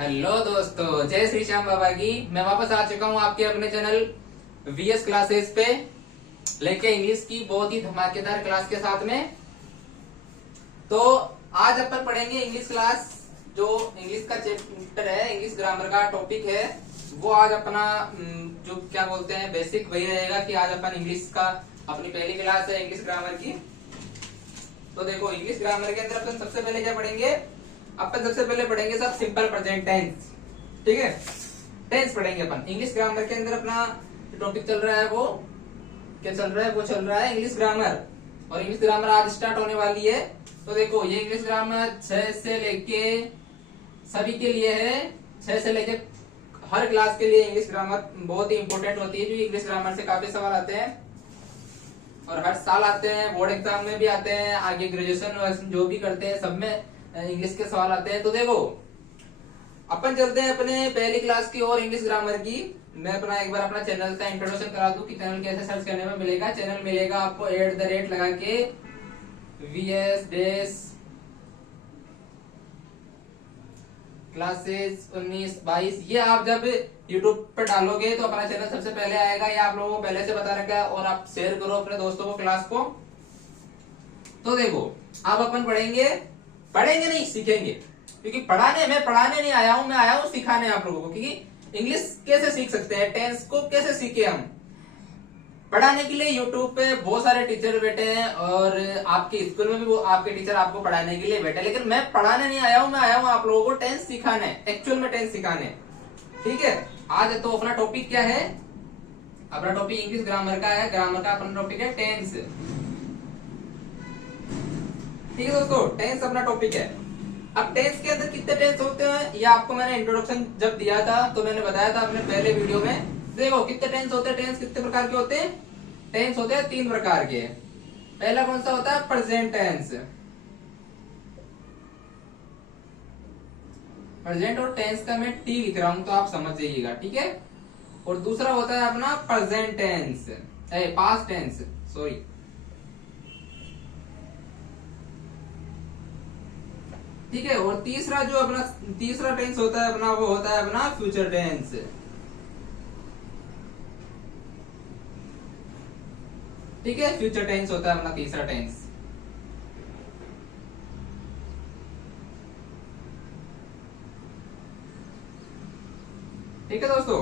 Hello दोस्तों, जय श्री श्याम बाबा की। मैं वापस आ चुका हूँ आपके अपने चैनल वीएस क्लासेस पे लेके इंग्लिश की बहुत ही धमाकेदार क्लास के साथ में। तो आज अपन पढ़ेंगे इंग्लिश क्लास, जो इंग्लिश का चैप्टर है, इंग्लिश ग्रामर का टॉपिक है वो आज अपना जो क्या बोलते हैं बेसिक वही रहेगा कि आज अपन इंग्लिश का अपनी पहली क्लास है इंग्लिश ग्रामर की। तो देखो इंग्लिश ग्रामर के अंदर अपन सबसे पहले क्या पढ़ेंगे, अपन सबसे पहले पढ़ेंगे सब सिंपल प्रेजेंट टेंस। ठीक है, टेंस पढ़ेंगे अपन इंग्लिश ग्रामर के अंदर। अपना जो टॉपिक चल रहा है वो क्या चल रहा है, वो चल रहा है इंग्लिश ग्रामर। और इंग्लिश ग्रामर आज स्टार्ट होने वाली है। तो देखो ये इंग्लिश ग्रामर 6 से लेके सभी के लिए है, 6 से लेके हर क्लास के लिए इंग्लिश ग्रामर बहुत ही इंपॉर्टेंट होती है, क्योंकि इंग्लिश ग्रामर से काफी सवाल आते हैं और हर साल आते हैं, बोर्ड एग्जाम में भी आते हैं, आगे ग्रेजुएशन जो भी करते हैं सब में इंग्लिश के सवाल आते हैं। तो देखो अपन चलते हैं अपने पहली क्लास की और इंग्लिश ग्रामर की। मैं अपना एक बार अपना चैनल का इंट्रोडक्शन करा दूं कि चैनल कैसे सर्च करने में मिलेगा। चैनल मिलेगा आपको @ लगा के VS क्लासेस 19-22। ये आप जब YouTube पर डालोगे तो अपना चैनल सबसे पहले आएगा। ये आप लोगों को पहले से बता रखा है और आप शेयर करो अपने दोस्तों को क्लास को। तो देखो अब अपन पढ़ेंगे नहीं सीखेंगे, क्योंकि पढ़ाने नहीं आया हूं, मैं आया हूं सिखाने आप लोगों को। क्योंकि इंग्लिश कैसे सीख सकते हैं, टेंस को कैसे सीखे हम, पढ़ाने के लिए YouTube पे बहुत सारे टीचर बैठे हैं और आपके स्कूल में भी वो आपके टीचर आपको पढ़ाने के लिए बैठे। लेकिन मैं पढ़ाने नहीं आया हूं, मैं आया हूं आप लोगों को टेंस सिखाने, एक्चुअल में टेंस सिखाने। ठीक है, आज तो अपना टॉपिक क्या है, अपना टॉपिक इंग्लिश ग्रामर का है। ग्रामर का अपना टॉपिक है टेंस। ठीक है दोस्तों, टेंस अपना टॉपिक है। अब टेंस के अंदर कितने टेंस होते हैं ये आपको मैंने इंट्रोडक्शन जब दिया था तो मैंने बताया था अपने पहले वीडियो में। देखो कितने टेंस होते हैं, टेंस कितने प्रकार के होते हैं, टेंस होते हैं 3 प्रकार के। पहला कौन सा होता है, प्रेजेंट टेंस। प्रेजेंट और टेंस का मैं टी लिख रहा हूं तो आप समझ जाइएगा। ठीक है, और दूसरा होता है अपना present tense, past tense, sorry. ठीक है, और तीसरा जो अपना तीसरा टेंस होता है अपना, वो होता है अपना फ्यूचर टेंस। ठीक है, फ्यूचर टेंस होता है अपना तीसरा टेंस। ठीक है दोस्तों,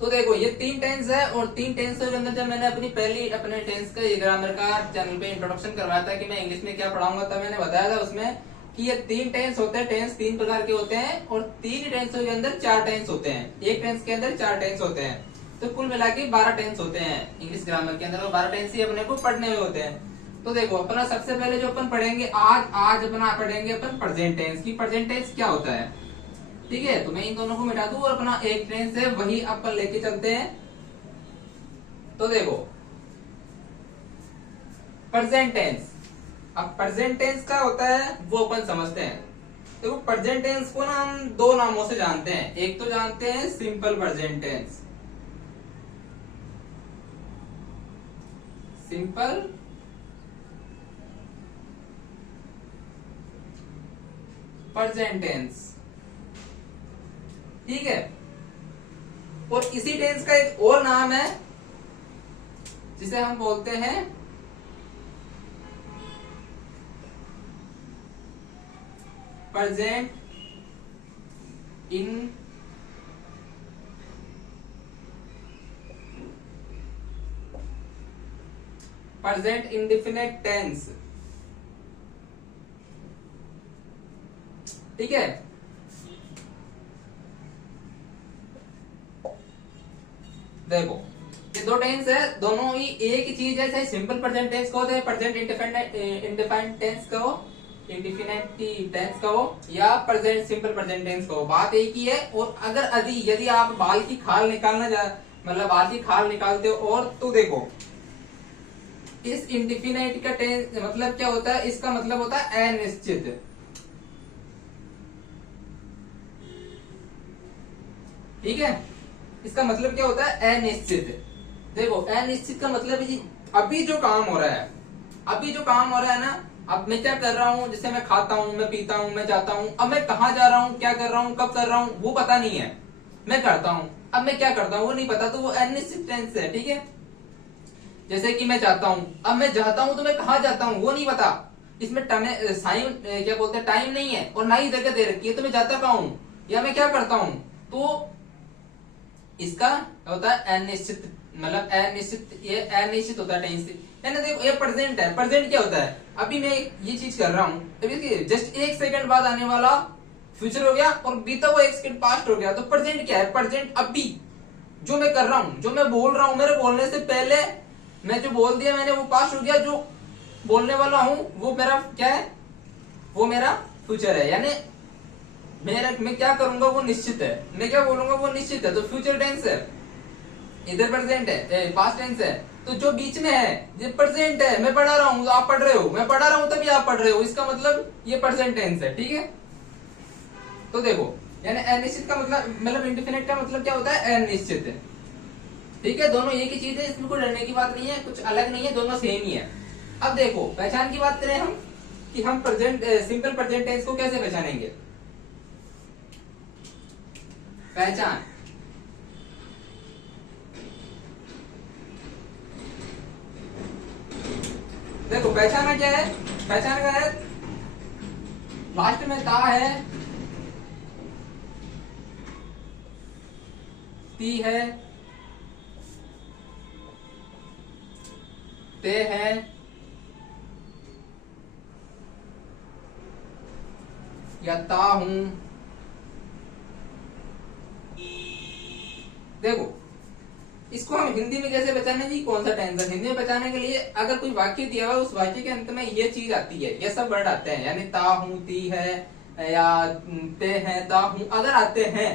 तो देखो ये 3 टेंस है और 3 टेंस के अंदर जब मैंने अपने टेंस का ये ग्रामर का चैनल पे इंट्रोडक्शन करवाया था कि मैं इंग्लिश में क्या पढ़ाऊंगा, तब मैंने बताया था उसमें कि ये 3 टेंस होते हैं। टेंस 3 प्रकार के होते हैं और 3 टेंसों के अंदर 4 टेंस होते हैं। एक टेंस के अंदर 4 टेंस होते हैं, तो कुल मिला के 12 टेंस होते हैं इंग्लिश ग्रामर के अंदर। 12 टेंस ही अपने को पढ़ने में होते हैं। तो देखो अपना सबसे पहले जो अपन पढ़ेंगे आज अपना पढ़ेंगे अपन प्रेजेंट टेंस की। प्रेजेंट टेंस क्या होता है, ठीक है, तो मैं इन दोनों को मिटा दूं और अपना एक टेंस है वही अपन लेके चलते हैं। तो देखो प्रेजेंट टेंस, अब प्रेजेंट टेंस क्या होता है वो अपन समझते हैं। देखो प्रेजेंट टेंस को ना हम 2 नामों से जानते हैं। एक तो जानते हैं simple present tense, simple present tense. ठीक है, और इसी टेंस का एक और नाम है जिसे हम बोलते हैं प्रेजेंट इंडेफिनिट टेंस। ठीक है, देखो ये 2 टेंस है, दोनों ही एक ही चीज है। चाहे सिंपल प्रेजेंट टेंस कहो, चाहे प्रेजेंट इंडेफिनिट टेंस कहो, इंडेफिनिट टेंस कहो, या प्रेजेंट सिंपल प्रेजेंट टेंस कहो, बात एक ही है। और अगर यदि आप बाल की खाल मतलब बाल की खाल निकालते हो और, तो देखो इस इंडेफिनिट का टेंस मतलब क्या होता है, इसका मतलब होता है अनिश्चित। ठीक है, इसका मतलब क्या होता है, अनिश्चित। देखो अनिश्चित का मतलब अभी जो काम हो रहा है ना, अब मैं क्या कर रहा हूँ, जैसे मैं खाता हूँ, मैं पीता हूँ, मैं जाता हूँ, अब मैं कहाँ जा रहा हूँ, क्या कर रहा हूँ, कब कर रहा हूँ, वो पता नहीं है। मैं करता हूँ, अब मैं क्या करता हूँ वो नहीं पता, तो वो अनिश्चित टेंस है। ठीक है, जैसे कि मैं जाता हूँ, अब मैं जाता हूँ तो मैं कहाँ जाता हूँ वो नहीं पता, इसमें साइन क्या बोलते हैं, टाइम नहीं है और ना ही जगह दे रखी है, तो मैं जाता कहाँ हूँ या मैं क्या करता हूँ। तो इसका होता है अनिश्चित, मतलब अनिश्चित, ये अनिश्चित होता है टेंस। यानी देखो ये प्रेजेंट है, प्रेजेंट क्या होता है, अभी मैं ये चीज कर रहा हूँ, अभी जस्ट एक सेकंड बाद आने वाला फ्यूचर हो गया और बीता हुआ एक सेकंड पास्ट हो गया। तो प्रेजेंट क्या है, प्रेजेंट अभी जो मैं कर रहा हूँ, जो मैं बोल रहा हूँ, मेरे बोलने से पहले मैं जो बोल दिया मैंने वो पास्ट हो गया, जो बोलने वाला हूँ वो मेरा क्या है, वो मेरा फ्यूचर है। यानी मैं क्या करूंगा वो निश्चित है, मैं क्या बोलूंगा वो निश्चित है, तो फ्यूचर टेंस है, इधर प्रेजेंट है, पास्ट टेंस है। तो जो बीच में है ये प्रेजेंट है, मैं पढ़ा रहा हूँ आप पढ़ रहे हो, मैं पढ़ा रहा हूँ तभी आप पढ़ रहे हो, इसका मतलब ये प्रेजेंट टेंस है। ठीक है, तो देखो यानी अनिश्चित का मतलब इंडेफिनिट का मतलब क्या होता है, अनिश्चित है। ठीक है, दोनों एक ही चीज है, इसमें कोई डरने की बात नहीं है, कुछ अलग नहीं है, दोनों सेम ही है। अब देखो पहचान की बात करें हम, कि हम प्रेजेंट सिंपल प्रेजेंट टेंस को कैसे पहचानेंगे। पहचान, देखो पहचाना क्या है, पहचान का है लास्ट में ता है, ती है, ते है, या ता हूं। देखो इसको हम हिंदी में कैसे पहचाने जी, कौन सा टेंस है। हिंदी में पहचानने के लिए अगर कोई वाक्य दिया हुआ है, उस वाक्य के अंत में ये चीज आती है, ये सब वर्ड आते हैं, यानी ता हूं, ती है, या ते है, ता हूं अगर आते हैं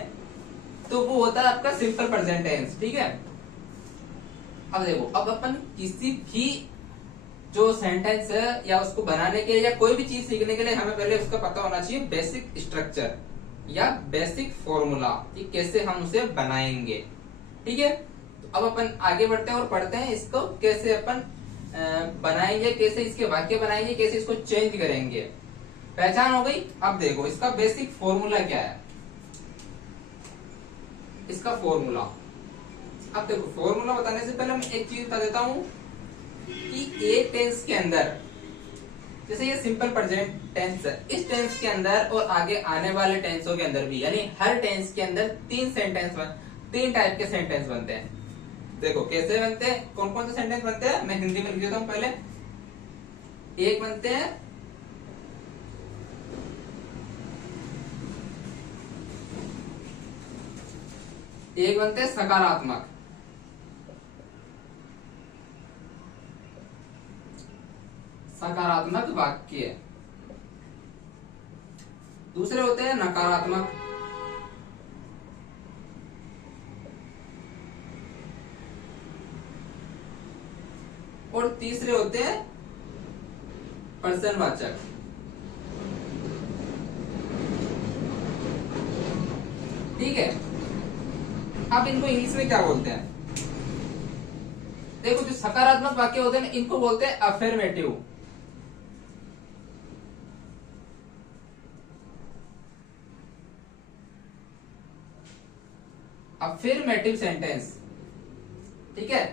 तो वो होता है आपका सिंपल प्रेजेंट टेंस। ठीक है, अब देखो अब अपन किसी भी जो सेंटेंस है या उसको बनाने के या कोई भी चीज सीखने के लिए हमें पहले उसका पता होना चाहिए बेसिक स्ट्रक्चर या बेसिक फॉर्मूला, कि कैसे हम उसे बनाएंगे। ठीक है, तो अब अपन आगे बढ़ते हैं और पढ़ते हैं इसको कैसे अपन बनाएंगे, कैसे इसके वाक्य बनाएंगे, कैसे इसको चेंज करेंगे। पहचान हो गई। अब देखो इसका बेसिक फॉर्मूला क्या है, इसका फॉर्मूला। अब देखो फॉर्मूला बताने से पहले मैं एक चीज बता देता हूं कि एक टेंस के अंदर, जैसे ये सिंपल प्रेजेंट टेंस है, इस टेंस के अंदर और आगे आने वाले टेंसों के अंदर भी, यानी हर टेंस के अंदर तीन टाइप के सेंटेंस बनते हैं। देखो कैसे बनते हैं, कौन कौन से सेंटेंस बनते हैं, मैं हिंदी में लिख देता हूं पहले। एक बनते हैं सकारात्मक, सकारात्मक वाक्य। दूसरे होते हैं नकारात्मक, और तीसरे होते हैं प्रश्नवाचक। ठीक है, अब इनको इंग्लिश में क्या बोलते हैं, देखो जो सकारात्मक वाक्य होते हैं इनको बोलते हैं अफर्मेटिव। Affirmative sentence. ठीक है,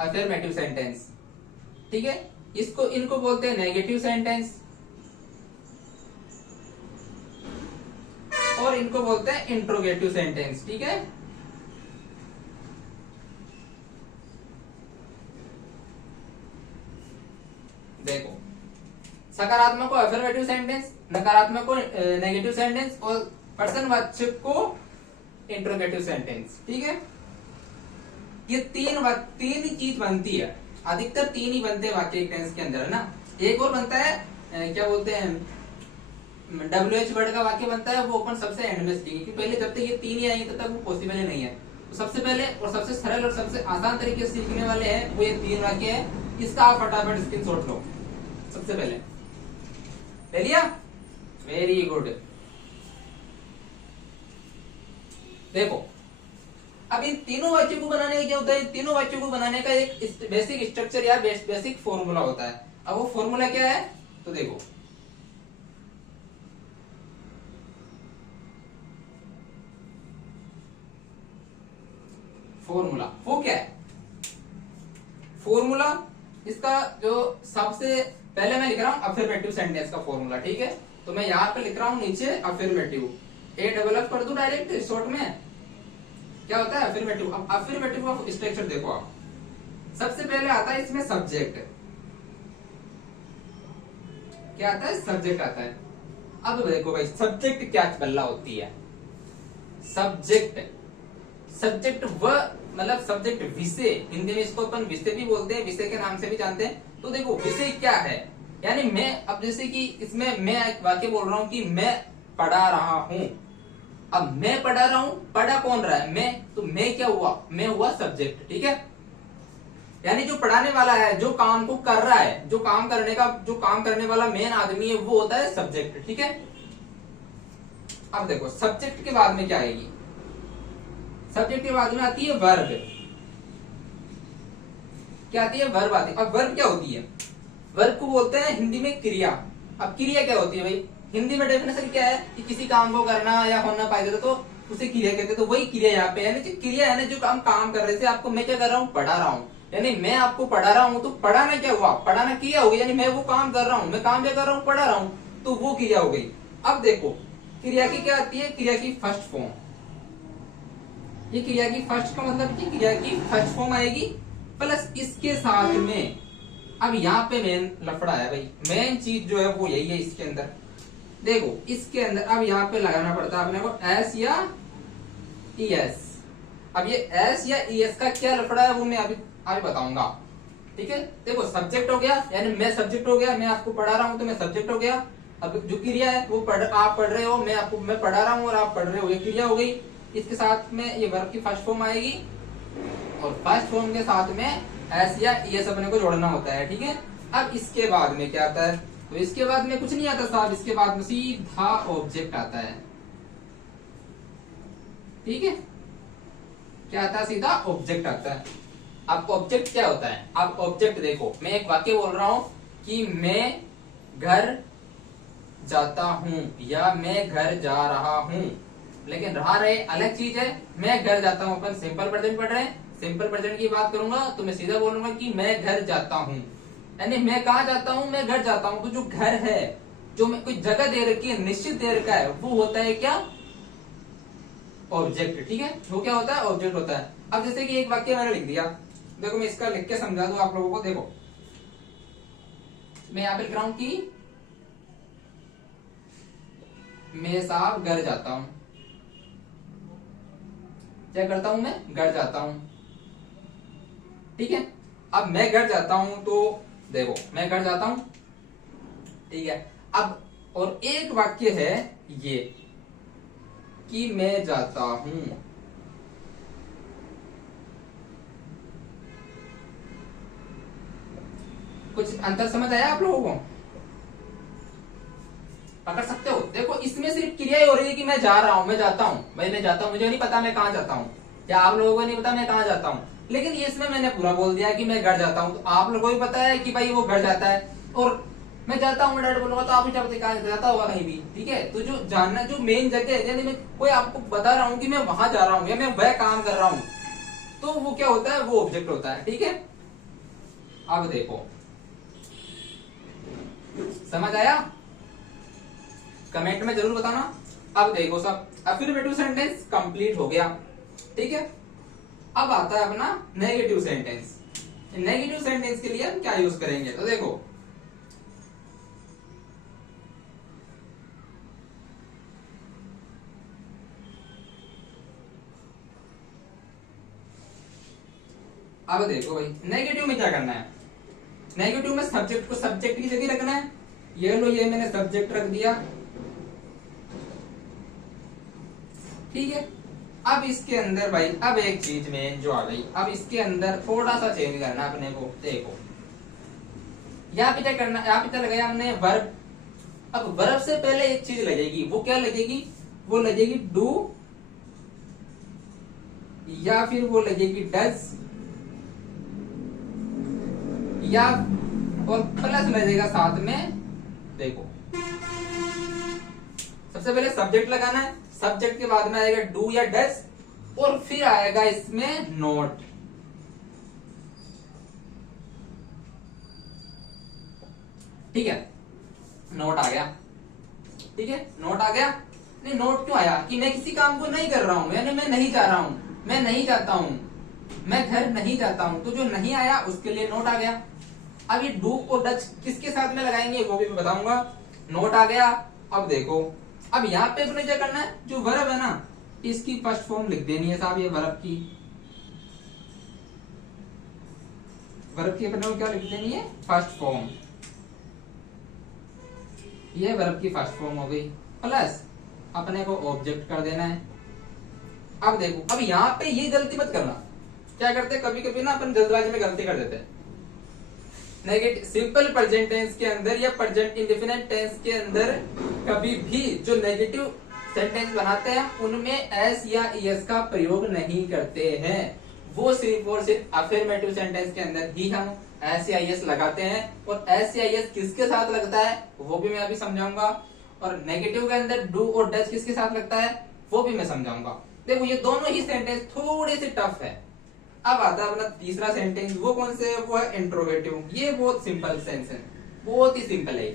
अफर्मेटिव सेंटेंस। ठीक है, इनको बोलते हैं नेगेटिव सेंटेंस, और इनको बोलते हैं इंट्रोगेटिव सेंटेंस। ठीक है, देखो सकारात्मक को अफर्मेटिव सेंटेंस, नकारात्मक को नेगेटिव सेंटेंस, और प्रश्नवाचक को इंट्रोगेटिव सेंटेंस। ठीक है, ये तीन ही चीज बनती है, अधिकतर तीन ही बनते हैं वाक्य टेंस के अंदर, है ना। एक और बनता है क्या बोलते हैं, WH वर्ड का वाक्य बनता है, वो अपन सबसे एंड में सीखेंगे, क्योंकि पहले जब तक ये तीन ही आएंगे तब तक वो पॉसिबल ही नहीं है। तो सबसे पहले और सबसे सरल और सबसे आसान तरीके से सीखने वाले हैं वो ये तीन वाक्य है। इसका आप फटाफट स्क्रीनशॉट लो। सबसे पहले ले लिया, वेरी गुड। देखो अब इन तीनों वाक्यों को बनाने का क्या होता है, इन तीनों वाक्यों को बनाने का एक बेसिक स्ट्रक्चर या बेसिक फॉर्मूला होता है। अब वो फॉर्मूला क्या है, तो देखो फॉर्मूला वो क्या है, फॉर्मूला इसका जो सबसे पहले मैं लिख रहा हूं अफर्मेटिव सेंटेंस का फॉर्मूला, ठीक है। तो मैं यहाँ पे लिख रहा हूं नीचे अफर्मेटिव, ए डबल एफ कर दूं डायरेक्ट शॉर्ट में, क्या होता है अफर्मेटिव। अब अफर्मेटिव का स्ट्रक्चर देखो आप, सबसे पहले आता है इसमें सब्जेक्ट, क्या आता है सब्जेक्ट आता है। अब देखो भाई सब्जेक्ट क्या बल्ला होती है, सब्जेक्ट, सब्जेक्ट व मतलब सब्जेक्ट विषय, हिंदी में इसको अपन विषय भी बोलते हैं, विषय के नाम से भी जानते हैं। तो देखो विषय क्या है, यानी मैं, अब जैसे कि इसमें मैं एक वाक्य बोल रहा हूं कि मैं पढ़ा रहा हूं, अब मैं पढ़ा रहा हूं, पढ़ा कौन रहा है, मैं, तो मैं क्या हुआ, मैं हुआ सब्जेक्ट, ठीक है। यानी जो पढ़ाने वाला है, जो काम को कर रहा है, जो काम करने वाला मेन आदमी है वो होता है सब्जेक्ट, ठीक है। अब देखो सब्जेक्ट के बाद में क्या आएगी, सब्जेक्ट के बाद में आती है वर्ब, क्या आती है वर्ब आती है। अब वर्ब क्या होती है, वर्ब को बोलते हैं हिंदी में क्रिया। अब क्रिया क्या होती है भाई, हिंदी में डेफिनेशन क्या है कि किसी काम को करना या होना पाएगा तो उसे क्रिया कहते हैं। तो वही क्रिया यहाँ पे, यानी क्रिया है ना, जो काम काम कर रहे थे, आपको मैं क्या कर रहा हूँ, पढ़ा रहा हूँ, यानी मैं आपको पढ़ा रहा हूँ। तो पढ़ाना क्या हुआ, पढ़ाना क्रिया हो गई, यानी मैं वो काम कर रहा हूँ, मैं काम क्या कर रहा हूँ, पढ़ा रहा हूँ, तो वो क्रिया हो गई। अब देखो क्रिया की क्या आती है, क्रिया की फर्स्ट फॉर्म, ये क्रिया की फर्स्ट का मतलब कि क्रिया की फर्स्ट फॉर्म आएगी, प्लस इसके साथ में, अब यहाँ पे मेन लफड़ा है भाई, मेन चीज जो है वो यही है इसके अंदर। देखो इसके अंदर अब यहाँ पे लगाना पड़ता है अपने को एस या ई एस। अब ये एस या ई एस का क्या लफड़ा है वो मैं अभी बताऊंगा, ठीक है। देखो सब्जेक्ट हो गया, यानी मैं सब्जेक्ट हो गया, मैं आपको पढ़ा रहा हूं तो मैं सब्जेक्ट हो गया। अब जो क्रिया है वो आप पढ़ रहे हो, मैं पढ़ा रहा हूँ और आप पढ़ रहे हो, ये क्रिया हो गई। इसके साथ में ये वर्ब की फर्स्ट फॉर्म आएगी, और फर्स्ट फॉर्म के साथ में एस या ई एस अपने को जोड़ना होता है, ठीक है। अब इसके बाद में क्या आता है, तो इसके बाद में कुछ नहीं आता साहब, इसके बाद में सीधा ऑब्जेक्ट आता है, ठीक है। क्या आता है, सीधा ऑब्जेक्ट आता है। अब ऑब्जेक्ट क्या होता है, अब ऑब्जेक्ट देखो, मैं एक वाक्य बोल रहा हूं कि मैं घर जाता हूं या मैं घर जा रहा हूं, लेकिन रहा रहे अलग चीज है। मैं घर जाता हूं, अपन सिंपल प्रेजेंट पढ़ रहे हैं, सिंपल प्रेजेंट की बात करूंगा तो मैं सीधा बोलूंगा कि मैं घर जाता हूं, यानी मैं कहा जाता हूं, मैं घर जाता हूं। तो जो घर है, जो मैं कोई जगह दे रखी है, निश्चित दे रखा है, वो होता है क्या, ऑब्जेक्ट, ठीक है। वो क्या होता है, ऑब्जेक्ट होता है। अब जैसे कि एक वाक्य मैंने लिख दिया, देखो मैं इसका लिख के समझा दूं आप लोगों को। देखो मैं यहाँ पे लिख रहा हूं कि मैं साहब घर जाता हूं, क्या करता हूं, मैं घर जाता हूं, ठीक है। अब मैं घर जाता हूं तो देखो मैं घर जाता हूं, ठीक है। अब और एक वाक्य है ये कि मैं जाता हूं, कुछ अंतर समझ आया आप लोगों को, पकड़ सकते हो। देखो इसमें सिर्फ क्रिया ही हो रही है कि मैं जा रहा हूं, मैं जाता हूं, मैं जाता हूं, मुझे नहीं पता मैं कहां जाता हूं, या आप लोगों को नहीं पता मैं कहां जाता हूं, लेकिन ये इसमें मैंने पूरा बोल दिया कि मैं घर जाता हूं। तो आप लोगों को भी पता है कि भाई वो घर जाता है, और मैं जाता हूँ डैड बोलूंगा तो आप भी क्या कहां जाता होगा, कहीं भी, ठीक है। तो जो जानना, जो मेन जगह है, यानी मैं कोई आपको बता रहा हूँ कि मैं वहां जा रहा हूँ या मैं वह काम कर रहा हूँ, तो वो क्या होता है, वो ऑब्जेक्ट होता है, ठीक है। अब देखो समझ आया, कमेंट में जरूर बताना। अब देखो सब अफर्मेटिव सेंटेंस कंप्लीट हो गया, ठीक है। अब आता है अपना नेगेटिव सेंटेंस। नेगेटिव सेंटेंस के लिए हम क्या यूज करेंगे, तो देखो अब देखो भाई नेगेटिव में क्या करना है, नेगेटिव में सब्जेक्ट को सब्जेक्ट की जगह रखना है। ये लो, ये मैंने सब्जेक्ट रख दिया, ठीक है। अब इसके अंदर भाई, अब एक चीज में जो आ गई, अब इसके अंदर थोड़ा सा चेंज करना अपने को। देखो यहाँ पे क्या करना, यहाँ पे क्या लगाया हमने, वर्ब। अब वर्ब से पहले एक चीज लगेगी, वो क्या लगेगी, वो लगेगी डू या फिर वो लगेगी डज, या और प्लस लगेगा साथ में। देखो सबसे पहले सब्जेक्ट लगाना है, सब्जेक्ट के बाद में आएगा डू या डज, और फिर आएगा इसमें नोट। ठीक है, नोट आ गया। ठीक है, नोट आ गया। नहीं, नोट क्यों आया कि मैं किसी काम को नहीं कर रहा हूं, यानी मैं नहीं जा रहा हूं, मैं नहीं जाता हूं, मैं घर नहीं जाता हूं, तो जो नहीं आया उसके लिए नोट आ गया। अब ये डू और डच किसके साथ में लगाएंगे वो भी मैं बताऊंगा। नोट आ गया। अब देखो, अब यहाँ पे अपने क्या करना है, जो वर्ब है ना इसकी फर्स्ट फॉर्म लिख देनी है साहब। ये वर्ब की अपने को क्या लिख देनी है, फर्स्ट फॉर्म। ये वर्ब की फर्स्ट फॉर्म हो गई, प्लस अपने को ऑब्जेक्ट कर देना है। अब देखो, अब यहाँ पे ये गलती मत करना। क्या करते हैं कभी कभी ना अपन जल्दबाजी में गलती कर देते हैं। नेगेटिव सिंपल प्रेजेंट टेंस के अंदर या प्रेजेंट इंडेफिनिट टेंस के अंदर कभी भी जो नेगेटिव सेंटेंस बनाते हैं उनमें एस या एस का प्रयोग नहीं करते हैं। वो सिर्फ और सिर्फ अफर्मेटिव सेंटेंस के अंदर ही हम एस या एस लगाते हैं। और एस या एस किसके साथ लगता है वो भी मैं अभी समझाऊंगा। और नेगेटिव के अंदर डू और डज किसके साथ लगता है वो भी मैं समझाऊंगा। देखो ये दोनों ही सेंटेंस थोड़े से टफ है। अब आता है अपना तीसरा सेंटेंस, वो कौन से है, वो है इंट्रोगेटिव। ये बहुत सिंपल सेंस है, बहुत ही सिंपल है।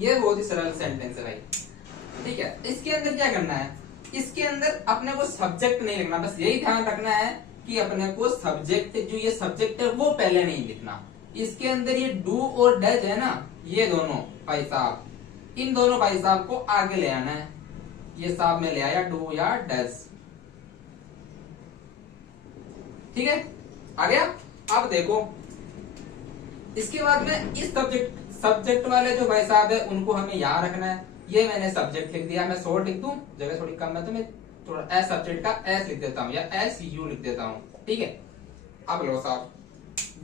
ये बहुत ही सरल सेंटेंस है भाई। ठीक है, इसके अंदर क्या करना है, इसके अंदर अपने को सब्जेक्ट नहीं लिखना, बस यही ध्यान रखना है कि अपने को सब्जेक्ट, जो ये सब्जेक्ट है वो पहले नहीं लिखना। इसके अंदर ये डू और डज है ना, ये दोनों भाई साहब, इन दोनों भाई साहब को आगे ले आना है। ये साहब में ले आया डू या डज। ठीक है, आ गया। अब देखो इसके बाद में इस सब्जेक्ट वाले जो भाई साहब है उनको हमें यहाँ रखना है। ये मैंने सब्जेक्ट लिख दिया, मैं शॉर्ट लिख दूं, जगह थोड़ी कम है तो मैं थोड़ा एस सब्जेक्ट का एस लिख देता हूँ या एस यू लिख देता हूँ। ठीक है, अब लो साहब,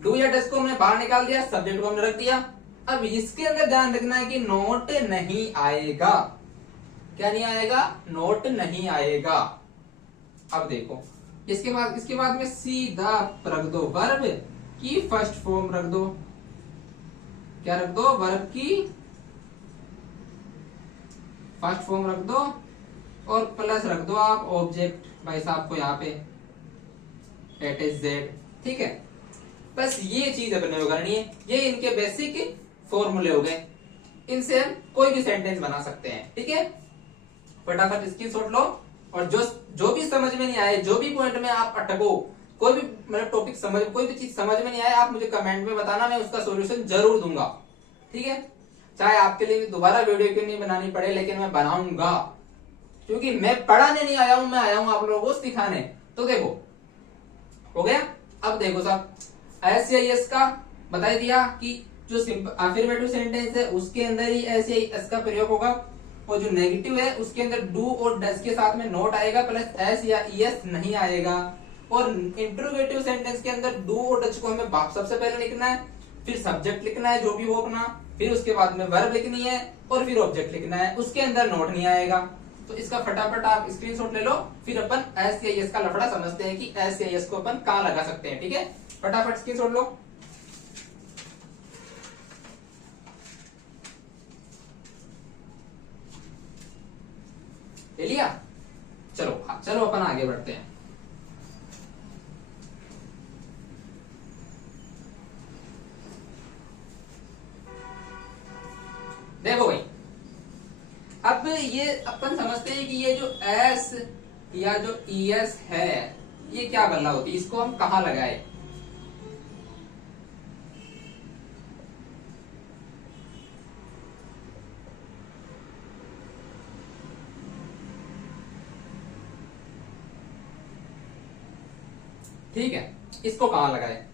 डू या डज को हमने बाहर निकाल दिया, सब्जेक्ट को हमने रख दिया। अब इसके अंदर ध्यान रखना है कि नोट नहीं आएगा। क्या नहीं आएगा, नोट नहीं आएगा। अब देखो इसके बाद में सीधा रख दो वर्ब की फर्स्ट फॉर्म रख दो। क्या रख दो, वर्ब की फर्स्ट फॉर्म रख दो और प्लस रख दो आप ऑब्जेक्ट भाई साहब को यहाँ पे, एट इज जेड। ठीक है, बस ये चीज अपने को करनी है। ये इनके बेसिक फॉर्मूले हो गए, इनसे हम कोई भी सेंटेंस बना सकते हैं। ठीक है, फटाफट स्क्रीनशॉट लो। और जो भी समझ में नहीं आए, जो भी पॉइंट में आप अटको, कोई भी मतलब टॉपिक समझ, कोई भी चीज समझ में नहीं आए, आप मुझे कमेंट में बताना, मैं उसका सॉल्यूशन जरूर दूंगा। ठीक है, चाहे आपके लिए दोबारा वीडियो क्यों नहीं बनानी पड़े, लेकिन मैं बनाऊंगा, क्योंकि मैं पढ़ाने नहीं आया हूं, मैं आया हूं आप लोगों को सिखाने। तो देखो हो गया। अब देखो साहब, एस या एस का बता दिया कि जो अफर्मेटिव सेंटेंस है उसके अंदर ही एस या एस का प्रयोग होगा, और जो नेगेटिव है उसके अंदर डू और डज के साथ में नोट आएगा, प्लस एस या एस नहीं आएगा। और इंट्रोगेटिव सेंटेंस के अंदर डू और डज को हमें सबसे पहले लिखना है, फिर सब्जेक्ट लिखना है जो भी हो अपना, फिर उसके बाद में वर्ब लिखनी है और फिर ऑब्जेक्ट लिखना है। उसके अंदर नोट नहीं आएगा। तो इसका फटाफट आप स्क्रीनशॉट ले लो, फिर अपन एस या एस का लफड़ा समझते हैं कि एस या एस को अपन कहां लगा सकते हैं। ठीक है, फटाफट स्क्रीनशॉट लो। ले लिया, चलो अपन आगे बढ़ते हैं। देखो भाई, अब ये अपन समझते हैं कि ये जो एस या जो ईएस है ये क्या बल्ला होती है, इसको हम कहां लगाए। ठीक है, इसको कहां लगाए,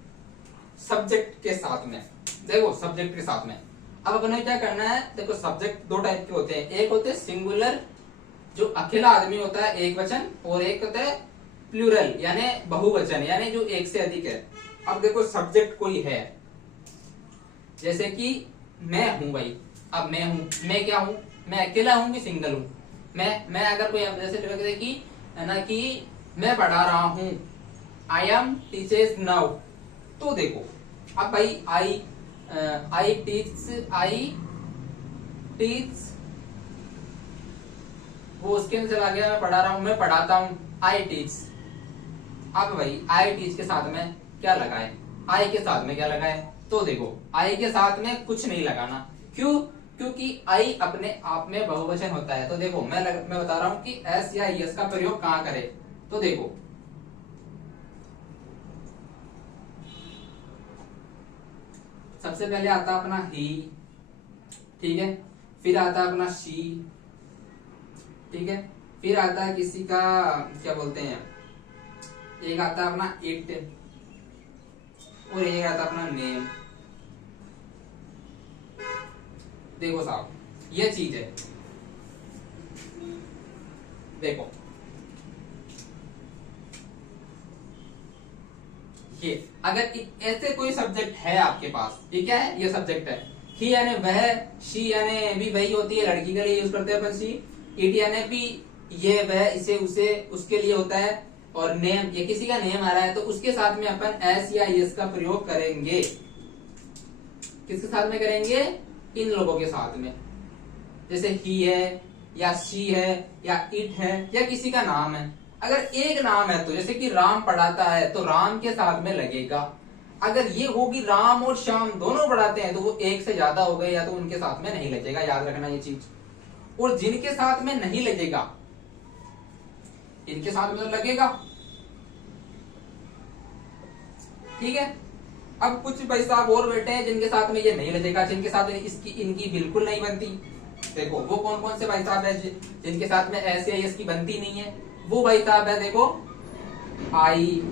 सब्जेक्ट के साथ में। देखो सब्जेक्ट के साथ में अब अपने क्या करना है, देखो सब्जेक्ट दो टाइप के होते हैं, एक होते हैं सिंगुलर जो अकेला आदमी होता है एक वचन, और एक होता है प्लूरल यानी बहुवचन, यानी जो एक से अधिक है। अब देखो सब्जेक्ट कोई है, जैसे कि मैं हूं भाई, अब मैं हूं, मैं क्या हूं, मैं अकेला हूं कि सिंगल हूं? मैं अगर कोई जैसे लिख दे कि है ना कि मैं पढ़ा रहा हूं, आई एम टीचर्स नाउ, तो देखो अब भाई आई टीच वो उसके अंदर चला गया, मैं पढ़ा रहा हूं, मैं पढ़ाता हूं, आई टीच। अब भाई आई टीच के साथ में क्या लगाए, आई के साथ में क्या लगाए, तो देखो आई के साथ में कुछ नहीं लगाना, क्यों? क्योंकि आई अपने आप में बहुवचन होता है। तो देखो मैं बता रहा हूं कि एस या एस का प्रयोग कहां करे, तो देखो सबसे पहले आता अपना ही, ठीक है, फिर आता अपना शी, ठीक है, फिर आता है किसी का क्या बोलते हैं, एक आता है अपना इट, और एक आता अपना नेम। देखो साहब ये चीज है, देखो ये अगर ऐसे कोई सब्जेक्ट है आपके पास, ये क्या है, ये सब्जेक्ट है, ही यानी वह, शी यानी भी वही होती है, लड़की के लिए यूज करते हैं अपन शी, इट यानी भी ये वह, इसे उसे उसके लिए होता है, और नेम ये किसी का नेम आ रहा है तो उसके साथ में अपन एस या एस का प्रयोग करेंगे। किसके साथ में करेंगे, इन लोगों के साथ में, जैसे ही है या शी है या इट है या किसी का नाम है। अगर एक नाम है तो जैसे कि राम पढ़ाता है तो राम के साथ में लगेगा। अगर ये होगी राम और श्याम दोनों पढ़ाते हैं तो वो एक से ज्यादा हो गए, या तो उनके साथ में नहीं लगेगा, याद रखना ये चीज। और जिनके साथ में नहीं लगेगा इनके साथ में तो लगेगा, ठीक है। अब कुछ भाई साहब और बैठे हैं जिनके साथ में ये नहीं लगेगा, जिनके साथ में इसकी इनकी बिल्कुल नहीं बनती। देखो वो कौन कौन से भाई साहब है जिनके साथ में ऐसे इसकी बनती नहीं है, वो भाई साहब है देखो आई,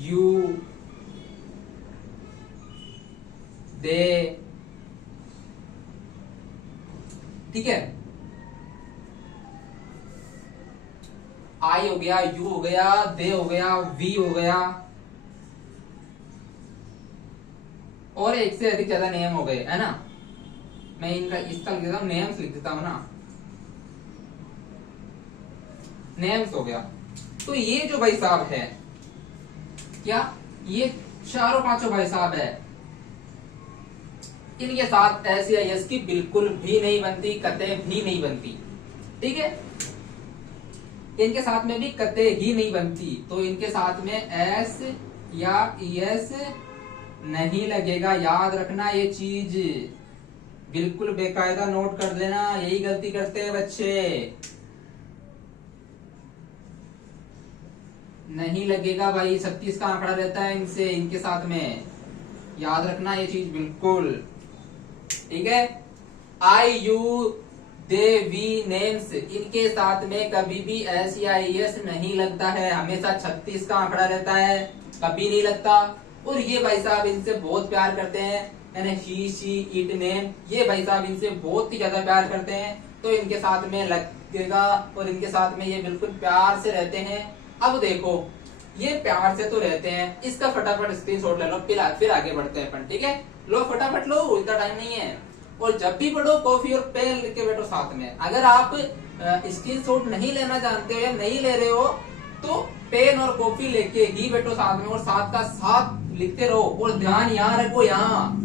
यू, दे, ठीक है, आई हो गया, यू हो गया, दे हो गया, वी हो गया, और एक से अधिक ज्यादा नेम हो गए, है ना। मैं इनका इसका लिख देता हूं, नेम्स लिख देता हूं ना, नेम्स हो गया। तो ये जो भाई साहब है क्या, ये चारों पांचों भाई साहब है, इनके साथ एस या एस की बिल्कुल भी नहीं बनती, कतई भी नहीं बनती, ठीक है। इनके साथ में भी कतई ही नहीं बनती, तो इनके साथ में एस या एस नहीं लगेगा, याद रखना ये चीज, बिल्कुल बेकायदा नोट कर देना, यही गलती करते हैं बच्चे, नहीं लगेगा भाई। 36 का आंकड़ा रहता है इनसे, इनके साथ में, याद रखना ये चीज बिल्कुल, ठीक है। आई, यू, दे, वी, नेम्स, इनके साथ में कभी भी एस या एस नहीं लगता है, हमेशा 36 का आंकड़ा रहता है, कभी नहीं लगता। और ये भाई साहब इनसे बहुत प्यार करते हैं, यानी ही, शी, इट, नेम, ये भाई साहब इनसे बहुत ही ज्यादा प्यार करते हैं, तो इनके साथ में लगेगा, और इनके साथ में ये बिल्कुल प्यार से रहते हैं। अब देखो ये प्यार से तो रहते हैं, इसका फटाफट स्क्रीनशॉट ले लो, फिर आगे बढ़ते हैं अपन, ठीक है। लो फटाफट लो, इतना टाइम नहीं है। और जब भी पढ़ो कॉफी और पेन लेके बैठो साथ में। अगर आप स्क्रीनशॉट नहीं लेना जानते हो या नहीं ले रहे हो तो पेन और कॉफी लेके ही बैठो साथ में, और साथ का साथ लिखते रहो, और ध्यान यहाँ रखो, यहाँ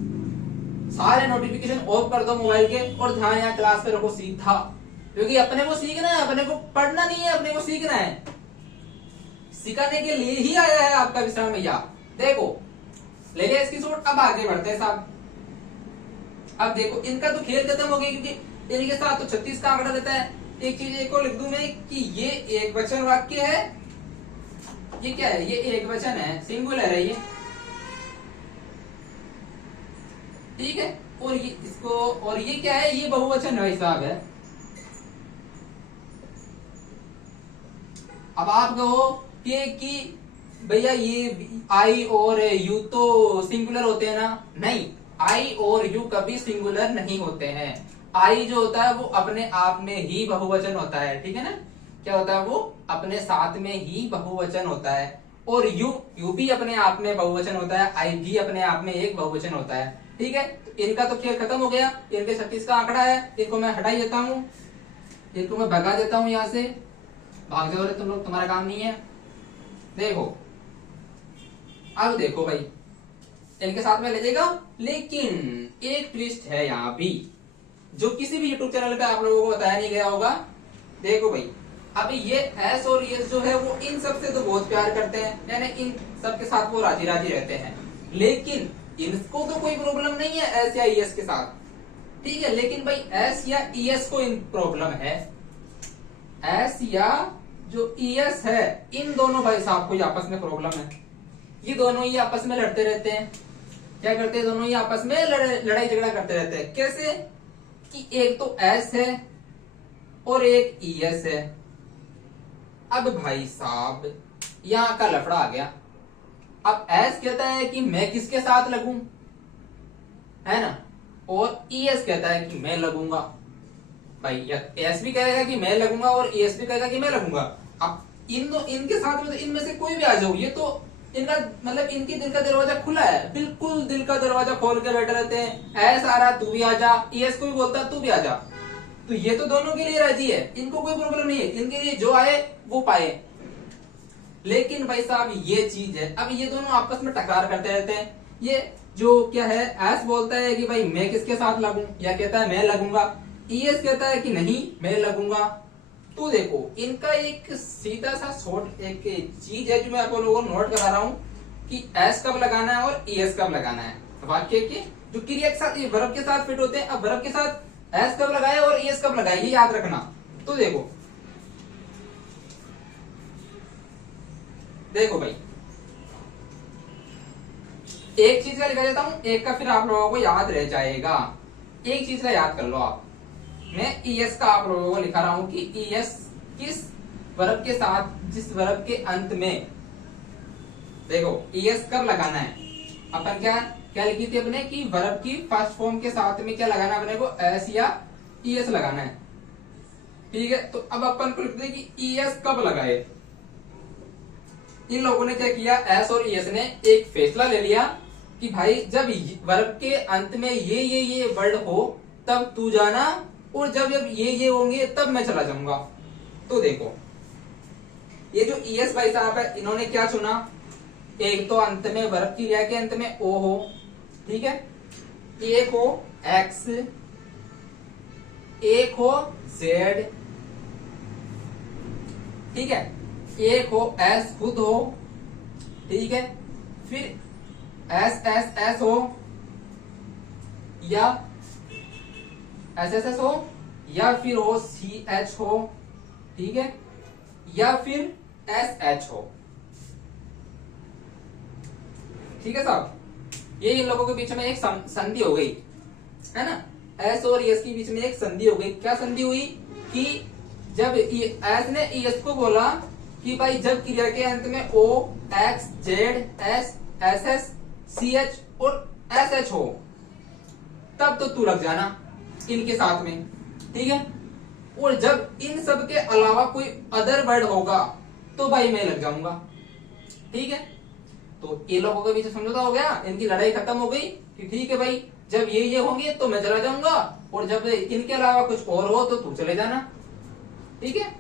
सारे नोटिफिकेशन ऑफ कर दो मोबाइल के, और ध्यान यहाँ क्लास पे रखो सीधा, क्योंकि अपने को सीखना है, अपने को पढ़ना नहीं है, अपने को सीखना है, सिखाने के लिए ही आया है आपका विश्राम भैया। देखो ले लिया इसकी शॉट, अब आगे बढ़ते हैं साहब। अब देखो इनका तो खेल खत्म हो गया, क्योंकि इनके साथ तो 36 का आंकड़ा रहता है। एक चीज एक और लिख दूं मैं कि ये एक वचन वाक्य है, ये क्या है, ये एक वचन है, सिंगुलर है ये, ठीक है। और ये इसको, और ये क्या है, ये बहुवचन भाई साहब है। अब आप कहो कि भैया ये आई और यू तो सिंगुलर होते हैं ना, नहीं, आई और यू कभी सिंगुलर नहीं होते हैं। आई जो होता है वो अपने आप में ही बहुवचन होता है, ठीक है ना, क्या होता है वो अपने साथ में ही बहुवचन होता है। और यू भी अपने आप में बहुवचन होता है, आई भी अपने आप में एक बहुवचन होता है। ठीक है, तो इनका तो खेल खत्म हो गया, इनके 36 का आंकड़ा है, इनको मैं हटा ही देता हूँ, इनको मैं भगा देता हूँ यहाँ से, भाग जाओ रे तुम लोग, तुम्हारा काम नहीं है। देखो अब देखो भाई, इनके साथ में ले जाएगा, लेकिन एक ट्विस्ट है यहाँ भी जो किसी भी यूट्यूब चैनल पे आप लोगों को बताया नहीं गया होगा। देखो भाई, अब ये एस और एस जो है वो इन सब से तो बहुत प्यार करते हैं, यानी इन सब के साथ वो राजी राजी रहते हैं, लेकिन इनको तो कोई प्रॉब्लम नहीं है एस या ईएस के साथ, ठीक है। लेकिन भाई एस या ईएस को इन प्रॉब्लम है, एस या जो ईएस है इन दोनों भाई साहब को आपस में प्रॉब्लम है। ये दोनों ही आपस में लड़ते रहते हैं, क्या करते हैं, दोनों ही आपस में लड़ाई झगड़ा करते रहते हैं। कैसे कि एक तो एस है और एक ईएस है। अब भाई साहब यहां का लफड़ा आ गया। अब एस कहता है कि मैं किसके साथ लगूं, है ना, और ईएस कहता है कि मैं लगूंगा। भाई एस भी कहेगा कि मैं लगूंगा और ईएस भी कहेगा कि मैं लगूंगा। अब इनके साथ में तो इनमें से कोई भी आ जाओ, ये तो इनका मतलब इनकी दिल का दरवाजा खुला है, बिल्कुल दिल का दरवाजा खोल के बैठे रहते हैं। एस आ रहा तू भी आ जा, ईएस को भी बोलता तू भी आ जा, तो ये तो दोनों के लिए राजी है, इनको कोई प्रॉब्लम नहीं है, इनके लिए जो आए वो पाए। लेकिन भाई साहब ये चीज है, अब ये दोनों आपस में टकरार करते रहते हैं। ये जो क्या है, एस बोलता है कि भाई मैं किसके साथ लगूं, या कहता है मैं लगूंगा, ईएस कहता है कि नहीं मैं लगूंगा। तो देखो इनका एक सीधा सा शॉर्ट एक चीज है जो मैं आप लोगों को नोट करा रहा हूं कि एस कब लगाना है और ईएस कब लगाना है। वाक्य के जो क्रिया के साथ वर्ब के साथ फिट होते हैं, अब वर्ब के साथ एस कब लगाए और ईएस कब लगाए ये याद रखना। तो देखो भाई एक चीज का लिखा देता हूं, एक का फिर आप लोगों को याद रह जाएगा। एक चीज का याद कर लो आप, मैं ईएस का आप लोगों को लिखा रहा हूं कि ईएस किस वर्ब के साथ, जिस वर्ब के अंत में, देखो ईएस कब लगाना है। अपन क्या क्या लिखी थी अपने कि वर्ब की फर्स्ट फॉर्म के साथ में क्या लगाना है अपने को, एस या ईएस लगाना है, ठीक है। तो अब अपन को लिखते हैं कि ईएस कब लगाए। इन लोगों ने क्या किया, एस और ईएस ने एक फैसला ले लिया कि भाई जब वर्ब के अंत में ये वर्ड हो तब तू जाना, और जब जब ये होंगे तब मैं चला जाऊंगा। तो देखो ये जो ईएस भाई साहब है, इन्होंने क्या चुना, एक तो अंत में वर्ब की क्रिया के अंत में ओ हो, ठीक है, एक हो एक्स, एक हो जेड, ठीक है, एक हो एस खुद हो, ठीक है, फिर एस एस एस हो, या एस एस एस हो, या फिर हो सी एच हो, ठीक है, या फिर एस एच हो, ठीक है साहब। ये इन लोगों के बीच में एक संधि हो गई, है ना, एस और एस के बीच में एक संधि हो गई। क्या संधि हुई कि जब एस ने ईएस को बोला कि भाई जब क्रिया के अंत में O X Z S S S C H और एस एच हो तब तो तू लग जाना इनके साथ में, ठीक है, और जब इन सब के अलावा कोई अदर वर्ड होगा तो भाई मैं लग जाऊंगा, ठीक है। तो ये लोगों के बीच समझौता हो गया, इनकी लड़ाई खत्म हो गई कि ठीक है भाई जब ये होंगे तो मैं चला जाऊंगा, और जब इनके अलावा कुछ और हो तो तू चले जाना, ठीक है।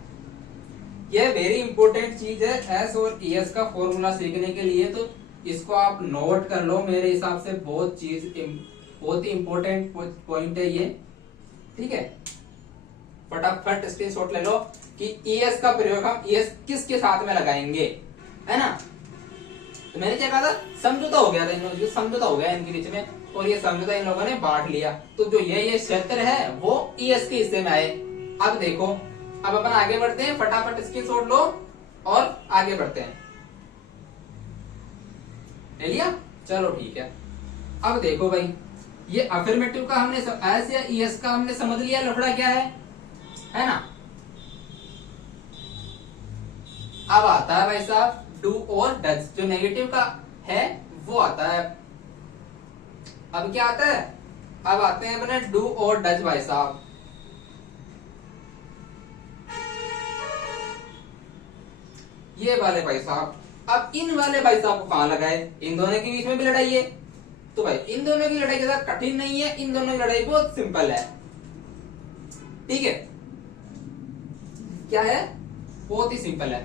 यह वेरी इंपॉर्टेंट चीज है एस और ईएस का फॉर्मूला सीखने के लिए, तो इसको आप नोट कर लो। मेरे हिसाब से बहुत ही इंपॉर्टेंट पॉइंट है ये, ठीक है। फटाफट स्क्रीनशॉट ले लो कि ईएस का प्रयोग हम ईएस किसके साथ में लगाएंगे, है ना। तो मैंने क्या कहा था, समझौता हो गया था, इन लोगों समझौता हो गया इनके बीच में, और ये समझौता इन लोगों ने बांट लिया। तो जो ये क्षेत्र है वो ईएस के हिस्से में आए। अब देखो, अब अपन आगे बढ़ते हैं, फटाफट स्क्रीनशॉट लो और आगे बढ़ते हैं। ले लिया, चलो ठीक है। अब देखो भाई, ये अफर्मेटिव का हमने एस या ईएस का हमने समझ लिया लफड़ा क्या है ना। अब आता है भाई साहब डू और डज, जो नेगेटिव का है वो आता है। अब क्या आता है, अब आते हैं अपने डू और डज भाई साहब। ये वाले भाई साहब, अब इन वाले भाई साहब को कहां लगाए, इन दोनों के बीच में भी लड़ाई है, तो भाई इन दोनों की लड़ाई ज्यादा कठिन नहीं है, इन दोनों की लड़ाई बहुत सिंपल है। ठीक है, क्या है, बहुत ही सिंपल है।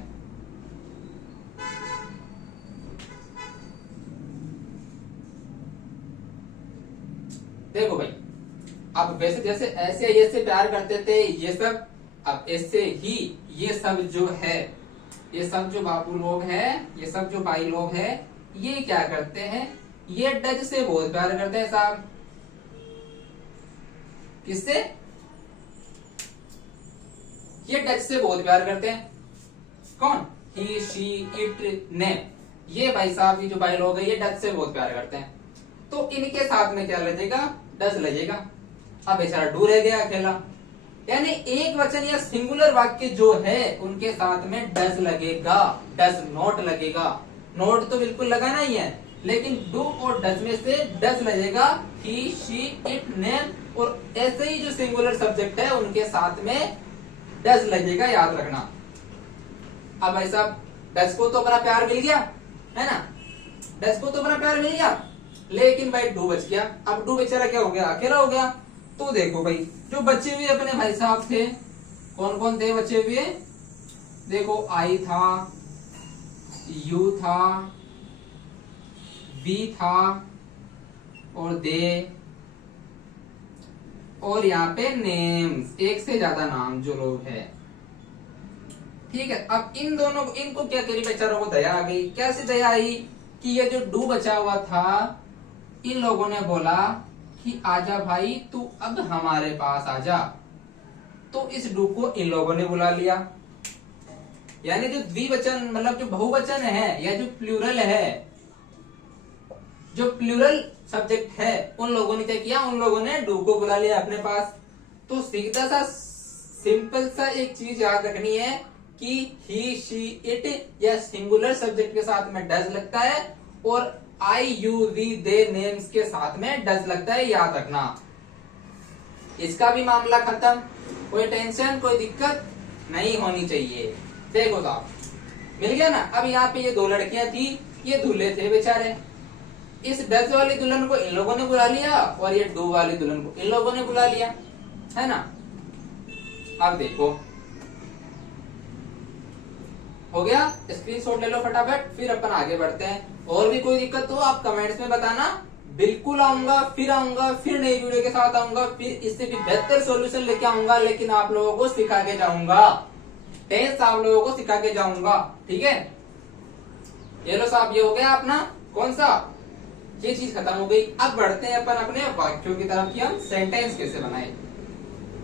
देखो भाई, अब वैसे जैसे ऐसे ऐसे प्यार करते थे ये सब, अब ऐसे ही ये सब जो है, ये सब जो बाबू लोग हैं, ये सब जो भाई लोग हैं, ये क्या करते हैं, ये डच से बहुत प्यार करते हैं साहब। किससे? ये डच से बहुत प्यार करते हैं। कौन? ही, शी, इट, ने, ये भाई साहब, ये जो भाई लोग हैं ये डच से बहुत प्यार करते हैं। तो इनके साथ में क्या लगेगा? डच लगेगा। अब बेचारा डू रह गया अकेला, यानी एक वचन या सिंगुलर वाक्य जो है उनके साथ में डज लगेगा, डज नॉट लगेगा। नोट तो बिल्कुल लगाना ही है, लेकिन डू और डज में से डज लगेगा। ही, शी, इट, नेम, और ऐसे ही जो सिंगुलर सब्जेक्ट है उनके साथ में डज लगेगा, याद रखना। अब भाई साहब डज को तो अपना प्यार मिल गया है ना, डज को तो अपना प्यार मिल गया, लेकिन भाई डू बच गया। अब डू बेचारा क्या हो गया? अकेला हो गया। तो देखो भाई, जो बचे हुए अपने भाई साहब थे, कौन कौन थे बचे हुए? देखो, आई था, यू था, वी था, और दे, और यहाँ पे नेम्स, एक से ज्यादा नाम जो लोग हैं। ठीक है, अब इन दोनों को, इनको क्या करी बेचारों को? दया आ गई। कैसे दया आई? कि ये जो डू बचा हुआ था, इन लोगों ने बोला कि आजा भाई तू अब हमारे पास आजा। तो इस डू को इन लोगों ने बुला लिया, यानी जो द्विवचन मतलब जो बहुवचन है या जो प्लूरल है, जो प्लूरल सब्जेक्ट है, उन लोगों ने क्या किया? उन लोगों ने डू को बुला लिया अपने पास। तो सीधा सा सिंपल सा एक चीज याद रखनी है कि ही, शी, इट या सिंगुलर सब्जेक्ट के साथ में डज लगता है, और आई, यू, वी, दे, नेम्स के साथ में डज लगता है, याद रखना। इसका भी मामला खत्म, कोई टेंशन, कोई दिक्कत नहीं होनी चाहिए। देखो साहब, मिल गया ना। अब यहाँ पे ये दो लड़कियां थी, ये दूल्हे थे बेचारे। इस डज वाली दुल्हन को इन लोगों ने बुला लिया, और ये डू वाली दुल्हन को इन लोगों ने बुला लिया, है ना। अब देखो, हो गया। स्क्रीनशॉट ले लो फटाफट, फिर अपन आगे बढ़ते हैं। और भी कोई दिक्कत हो आप कमेंट्स में बताना, बिल्कुल आऊंगा, फिर नई वीडियो के साथ आऊंगा, फिर इससे भी बेहतर सॉल्यूशन लेके आऊंगा, लेकिन आप लोगों को सिखा के जाऊंगा, टेंस आप लोगों को सिखा के जाऊंगा। ठीक है, ये लो साहब, ये हो गया अपना कौन सा, ये चीज खत्म हो गई। अब बढ़ते हैं अपन अपने वाक्यों की तरफ कि हम सेंटेंस कैसे बनाए।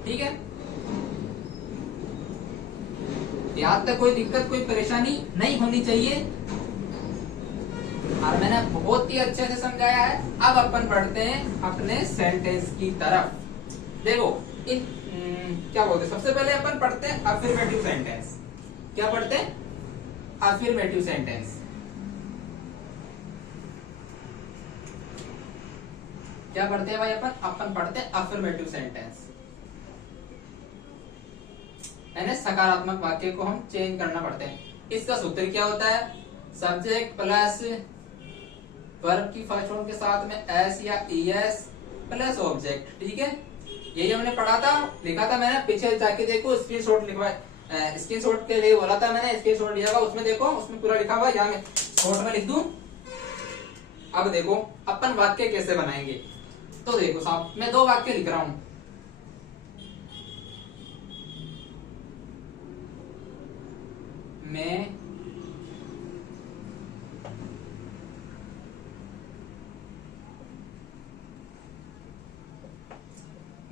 ठीक है, यहाँ तक कोई दिक्कत, कोई परेशानी नहीं होनी चाहिए, और मैंने बहुत ही अच्छे से समझाया है। अब अपन बढ़ते हैं अपने सेंटेंस की तरफ। देखो, इन क्या बोलते हैं, सबसे पहले अपन पढ़ते हैं अफर्मेटिव सेंटेंस। क्या पढ़ते हैं? Affirmative sentence. क्या पढ़ते हैं भाई अपन पढ़ते हैं अफर्मेटिव सेंटेंस, यानी सकारात्मक वाक्य को हम चेंज करना पड़ते हैं। इसका सूत्र क्या होता है? सब्जेक्ट प्लस वर्ब की फर्स्ट फॉर्म के साथ में एस या ईएस प्लस ऑब्जेक्ट। ठीक है, यही हमने पढ़ा था, लिखा था मैंने, पीछे जाके देखो, स्क्रीनशॉट लिखवा, स्क्रीनशॉट के लिए बोला था मैंने, स्क्रीनशॉट लिया था, उसमें देखो, उसमें पूरा लिखा हुआ है, यहाँ मैं शॉर्ट में लिख दूं। अब देखो अपन वाक्य कैसे बनाएंगे। तो देखो साहब, मैं दो वाक्य लिख रहा हूं। मैं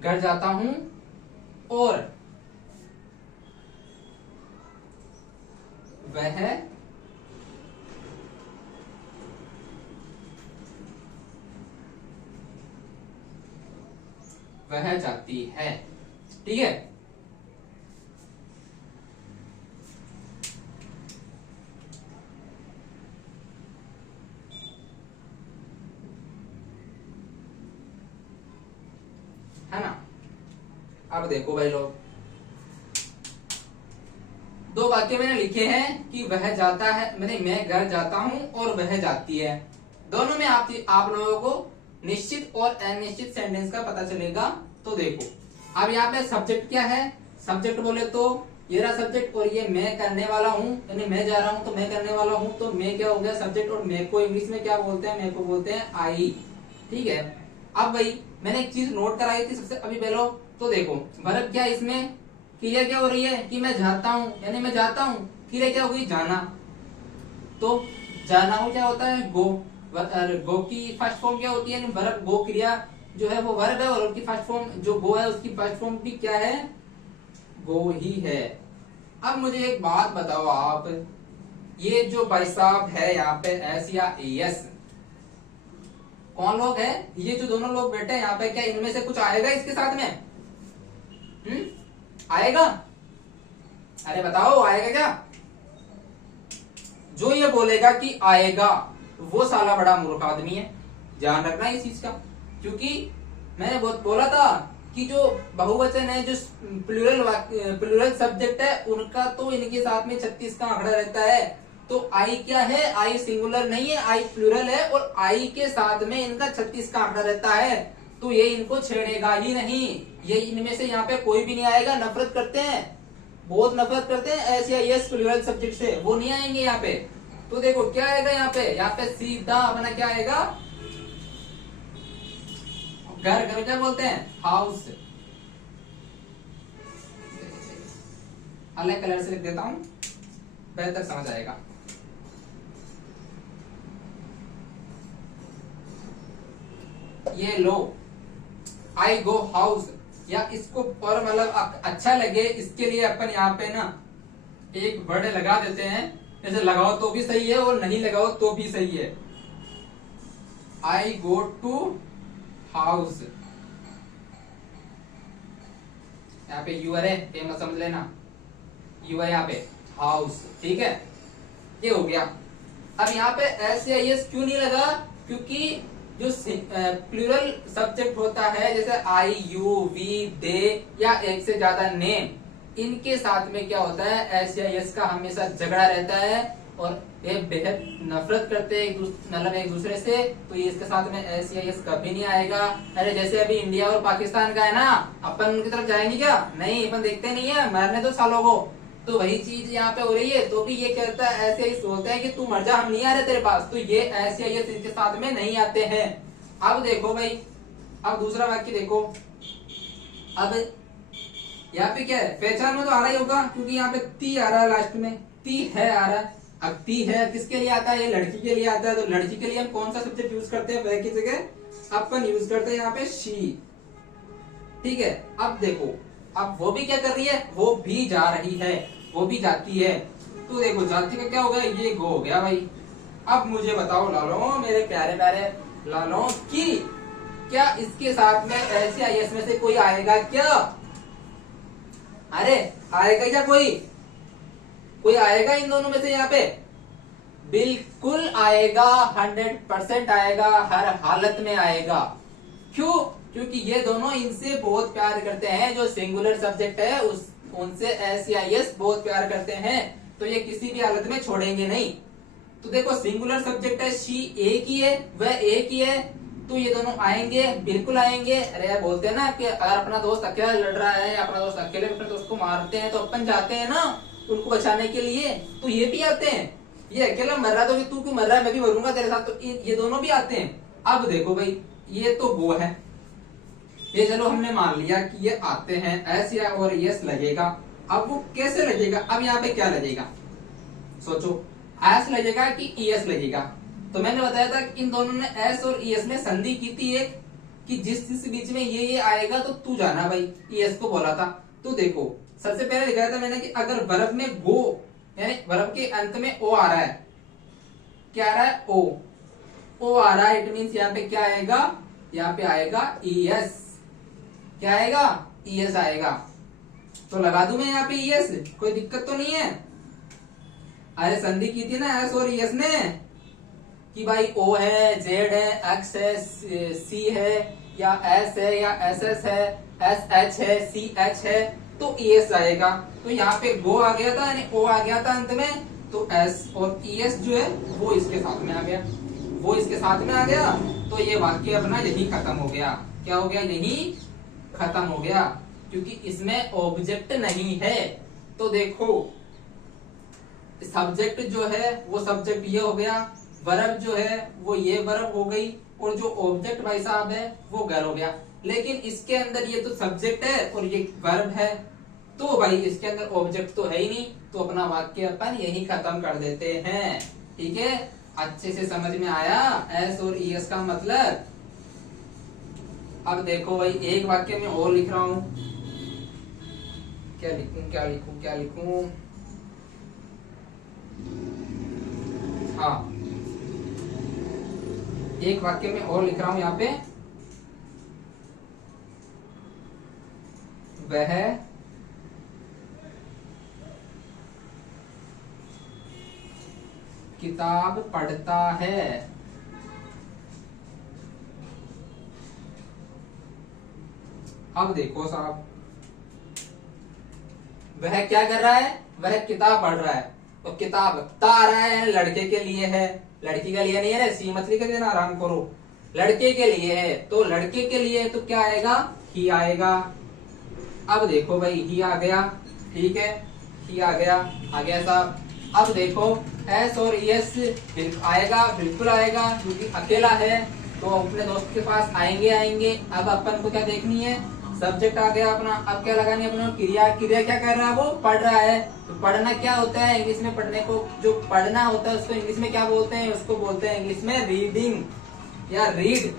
घर जाता हूं और वह जाती है। ठीक है, है ना। अब देखो भाई लोग, दो वाक्य मैंने लिखे हैं कि वह जाता है, मैंने मैं घर जाता हूं और वह जाती है। दोनों में आप लोगों को निश्चित और अनिश्चित सेंटेंस का पता चलेगा। तो देखो अब यहाँ पे सब्जेक्ट क्या है, सब्जेक्ट बोले तो ये रहा सब्जेक्ट और ये मैं करने वाला हूँ, यानी मैं जा रहा हूँ तो मैं करने वाला हूँ, तो मैं क्या हो गया सब्जेक्ट। और मैं को इंग्लिश में क्या बोलते हैं, मैं को बोलते हैं आई। ठीक है, अब भाई मैंने एक चीज नोट कराई थी सबसे अभी पहले, तो देखो वर्ब क्या इसमें, क्रिया क्या हो रही है कि मैं जाता हूँ, यानी मैं जाता हूँ, क्रिया क्या हो गई जाना। तो जाना हो क्या होता है गो, गो की फर्स्ट फॉर्म क्या होती है, वर्ब गो क्रिया जो है वो वर्ब है, और उसकी फर्स्ट फॉर्म जो गो है उसकी फर्स्ट फॉर्म भी क्या है, गो ही है। अब मुझे एक बात बताओ आप, ये जो भाई साहब है यहाँ पे एस या एस, कौन लोग है, ये जो दोनों लोग बैठे हैं यहाँ पे, क्या इनमें से कुछ आएगा इसके साथ में, आएगा, अरे बताओ आएगा क्या। जो ये बोलेगा कि आएगा वो साला बड़ा मूर्ख आदमी है, ध्यान रखना इस चीज का। क्योंकि मैंने बहुत बोला था कि जो बहुवचन है, जो प्लूरल सब्जेक्ट है, उनका तो इनके साथ में 36 का आंकड़ा रहता है। तो आई क्या है, आई सिंगुलर नहीं है, आई प्लूरल है, और आई के साथ में इनका 36 का आंकड़ा रहता है। तो ये इनको छेड़ेगा ही नहीं, ये इनमें से यहाँ पे कोई भी नहीं आएगा। नफरत करते हैं, बहुत नफरत करते हैं एस या यस प्लूरल सब्जेक्ट से, वो नहीं आएंगे यहाँ पे। तो देखो क्या आएगा यहाँ पे सीधा अपना क्या आएगा, घर, घर क्या बोलते हैं हाउस, अलग कलर से लिख देता हूं बेहतर समझ आएगा। ये लो आई गो हाउस, या इसको और मतलब अच्छा लगे इसके लिए अपन यहाँ पे ना एक वर्ड लगा देते हैं, जैसे लगाओ तो भी सही है और नहीं लगाओ तो भी सही है। आई गो टू हाउस, यहाँ पे यूआर है, फेमस समझ लेना, यूआर यहाँ पे हाउस। ठीक है, ये हो गया। अब यहाँ पे एस या एस क्यों नहीं लगा, क्योंकि जो प्लूरल सब्जेक्ट होता है जैसे आई यू वी दे या एक से ज्यादा नेम, इनके साथ में क्या होता है एस या एस का हमेशा झगड़ा रहता है और ये बेहद नफरत करते हैं मतलब एक दूसरे से। तो ये इसके साथ में एस या एस कभी नहीं आएगा। अरे जैसे अभी इंडिया और पाकिस्तान का है ना, अपन उनकी तरफ जाएंगे क्या, नहीं अपन देखते नहीं है, मरने दो सालों को। तो वही चीज यहाँ पे हो रही है। तो भी ये कहता है ऐसे ही सोचता है कि तू मर जा, हम नहीं आ रहे तेरे पास। तो ये ऐसे ये इनके साथ में नहीं आते हैं। अब देखो भाई, अब दूसरा वाक्य देखो, अब यहाँ पे क्या है, पहचान में तो आ रहा ही होगा क्योंकि यहाँ पे ती आ रहा है लास्ट में, ती है आ रहा है। अब ती है किसके लिए आता है, ये लड़की के लिए आता है। तो लड़की के लिए हम कौन सा सब्जेक्ट यूज करते हैं, वह की जगह अपन यूज करते हैं यहाँ पे शी। ठीक है, अब देखो, अब वो भी क्या कर रही है, वो भी जा रही है, वो भी जाती है। तो देखो जाती का क्या हो गया, ये गो हो गया भाई। अब मुझे बताओ लालो, मेरे प्यारे प्यारे लालो, कि क्या इसके साथ में ऐसे आईएस में से कोई आएगा क्या, अरे आएगा क्या, कोई आएगा इन दोनों में से यहाँ पे, बिल्कुल आएगा, 100% आएगा, हर हालत में आएगा। क्यों, क्योंकि ये दोनों इनसे बहुत प्यार करते हैं। जो सिंगुलर सब्जेक्ट है उनसे एस या एस बहुत प्यार करते हैं, तो ये किसी भी हालत में छोड़ेंगे नहीं। तो देखो सिंगुलर सब्जेक्ट है, शी एक ही है, वह एक ही है, तो ये दोनों आएंगे, बिल्कुल आएंगे। अरे बोलते हैं ना कि अगर अपना दोस्त अकेला लड़ रहा है, अपना दोस्त अकेले अपने दोस्त को मारते हैं, तो अपन जाते हैं ना उनको बचाने के लिए, तो ये भी आते हैं। ये अकेला मर रहा, तो तू क्यों मर रहा है, मैं भी मरूंगा तेरे साथ, तो ये दोनों भी आते हैं। अब देखो भाई, ये तो वो है, ये चलो हमने मान लिया कि ये आते हैं, एस या और यस लगेगा। अब वो कैसे लगेगा, अब यहाँ पे क्या लगेगा, सोचो, एस लगेगा कि ईएस लगेगा। तो मैंने बताया था कि इन दोनों ने एस और ईएस में संधि की थी एक, कि जिस बीच में ये आएगा तो तू जाना भाई, ईएस को बोला था। तो देखो सबसे पहले लिखा था मैंने कि अगर वर्ब में गो, यानी वर्ब के अंत में ओ आ रहा है, क्या आ रहा है, ओ आ रहा है, इट मीन्स यहाँ पे क्या आएगा, यहाँ पे आएगा ईएस, क्या आएगा, ईएस आएगा। तो लगा दूं मैं यहाँ पे ईएस, कोई दिक्कत तो नहीं है। अरे संधि की थी ना एस और ईएस ने, कि भाई ओ है, जेड है, एक्स है, सी है, या एस है, या एस एस है, एस एच है, सी एच है, तो ईएस आएगा। तो यहाँ पे गो आ गया था, यानी ओ आ गया था अंत में, तो एस और ईएस जो है वो इसके साथ में आ गया। वो इसके साथ में आ गया, तो ये वाक्य अपना यही खत्म हो गया। क्या हो गया? यही खत्म हो गया, क्योंकि इसमें ऑब्जेक्ट नहीं है। तो देखो सब्जेक्ट जो है वो सब्जेक्ट ये हो गया, वर्ब जो है वो ये वर्ब हो गई, और जो ऑब्जेक्ट भाई साहब है वो घर हो गया। लेकिन इसके अंदर ये तो सब्जेक्ट है और ये वर्ब है, तो भाई इसके अंदर ऑब्जेक्ट तो है ही नहीं, तो अपना वाक्य अपन यही खत्म कर देते हैं। ठीक है, अच्छे से समझ में आया एस और ईएस का मतलब। अब देखो भाई एक वाक्य में और लिख रहा हूं, क्या लिखूं क्या लिखूं क्या लिखूं। हाँ, एक वाक्य में और लिख रहा हूं यहाँ पे, वह किताब पढ़ता है। अब देखो साहब, वह क्या कर रहा है? वह किताब पढ़ रहा है, तो किताब ता आ रहा है, लड़के के लिए है, लड़की के लिए नहीं है। सी मत लिख देना, आराम करो। लड़के के लिए है, तो लड़के के लिए तो क्या आएगा? ही आएगा। अब देखो भाई ही आ गया, ठीक है, ही आ गया साहब। अब देखो एस और एस आएगा, बिल्कुल आएगा, क्योंकि अकेला है तो अपने दोस्त के पास आएंगे। अब अपन को क्या देखनी है? सब्जेक्ट आ गया अपना। अब क्या लगानी है अपने? क्रिया। क्रिया क्या कर रहा है? वो पढ़ रहा है। तो पढ़ना क्या होता है इंग्लिश में? पढ़ने को जो पढ़ना होता है उसको इंग्लिश में क्या बोलते हैं? उसको बोलते हैं इंग्लिश में रीडिंग या रीड।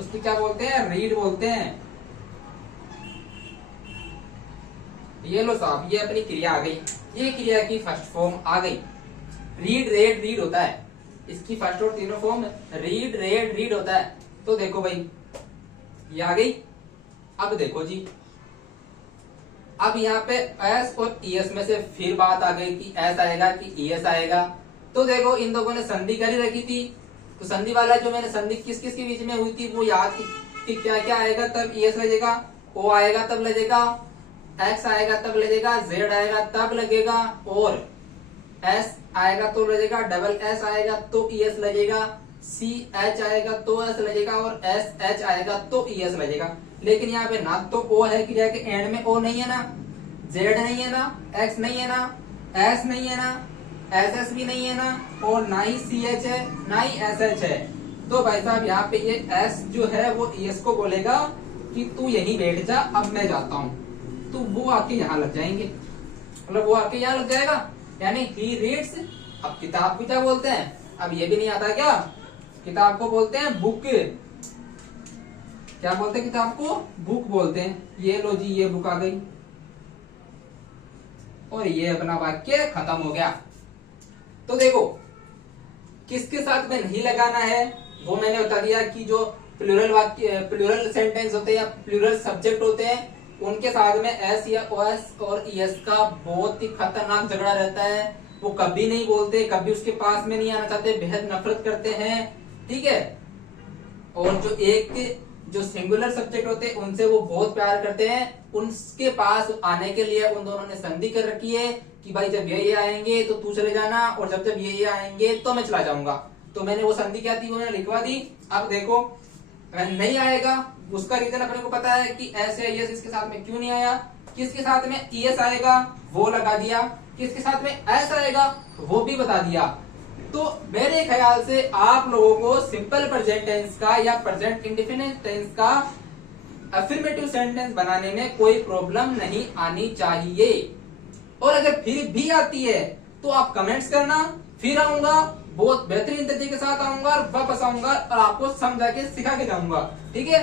उसको क्या बोलते हैं? रीड बोलते हैं। ये लो साहब, ये अपनी क्रिया आ गई, ये क्रिया की फर्स्ट फॉर्म आ गई। रीड रेड रीड होता है, इसकी फर्स्ट और तीनों फॉर्म रीड रेड रीड होता है। तो देखो भाई ये आ गई। अब देखो जी, अब यहाँ पे एस और ईएस में से फिर बात आ गई कि एस आएगा कि ईएस आएगा। तो देखो इन दोनों ने संधि कर ही रखी थी, तो संधि वाला जो मैंने संधि किस किस के बीच में हुई थी वो याद कि क्या क्या आएगा तब ईएस लगेगा, ओ आएगा तब लगेगा, एक्स आएगा तब लगेगा, जेड आएगा तब लगेगा, और एस आएगा तो लगेगा, डबल एस आएगा तो ईएस लगेगा, सी एच आएगा तो एस लगेगा, और एस एच आएगा तो ईएस लगेगा। लेकिन यहाँ पे ना तो ओ है कि जाके एंड में ओ नहीं है ना, जेड नहीं है ना, एक्स नहीं है ना, एस नहीं है ना, एस एस भी नहीं है ना, और ना ही सी एच है ना ही एस एच है। तो भाई साहब यहाँ पे ये एस जो है वो ईएस को बोलेगा कि तू यहीं बैठ जा, अब मैं जाता हूँ। तो वो आके यहाँ लग जाएंगे, मतलब वो आके यहाँ लग जाएगा, यानी ही रीड्स। अब किताब को क्या बोलते हैं? अब ये भी नहीं आता क्या? किताब को बोलते हैं बुक। क्या बोलते हैं किताब को? बुक बोलते हैं। ये लो जी, ये बुक आ गई, और ये अपना वाक्य खत्म हो गया। तो देखो किसके साथ में नहीं लगाना है वो मैंने बता दिया कि जो प्लूरल वाक्य, प्लूरल सेंटेंस होते हैं या प्लूरल सब्जेक्ट होते हैं, उनके साथ में एस या ओएस और ईएस का बहुत ही खतरनाक झगड़ा रहता है। वो कभी नहीं बोलते, कभी उसके पास में नहीं आना चाहते, बेहद नफरत करते हैं। ठीक है, और जो एक जो सिंगुलर सब्जेक्ट होते हैं उनसे वो बहुत प्यार करते हैं। उनके पास आने के लिए उन दोनों ने संधि कर रखी है कि भाई जब ये आएंगे तो तू चले जाना, और जब जब ये आएंगे तो मैं चला जाऊंगा। तो मैंने वो संधि क्या थी वो मैंने लिखवा दी। अब देखो नहीं आएगा, उसका रीजन अपने को पता है कि एस या ईएस इसके साथ में क्यों नहीं आया। किसके साथ में ईएस आएगा वो लगा दिया, किसके साथ में एस आएगा वो भी बता दिया। तो मेरे ख्याल से आप लोगों को सिंपल प्रेजेंट टेंस का या प्रेजेंट इंडेफिनिट टेंस का अफर्मेटिव सेंटेंस बनाने में कोई प्रॉब्लम नहीं आनी चाहिए। और अगर फिर भी आती है तो आप कमेंट्स करना, फिर आऊंगा बहुत बेहतरीन तरीके के साथ आऊंगा और वापस आऊंगा और आपको समझा के सिखा के जाऊंगा। ठीक है,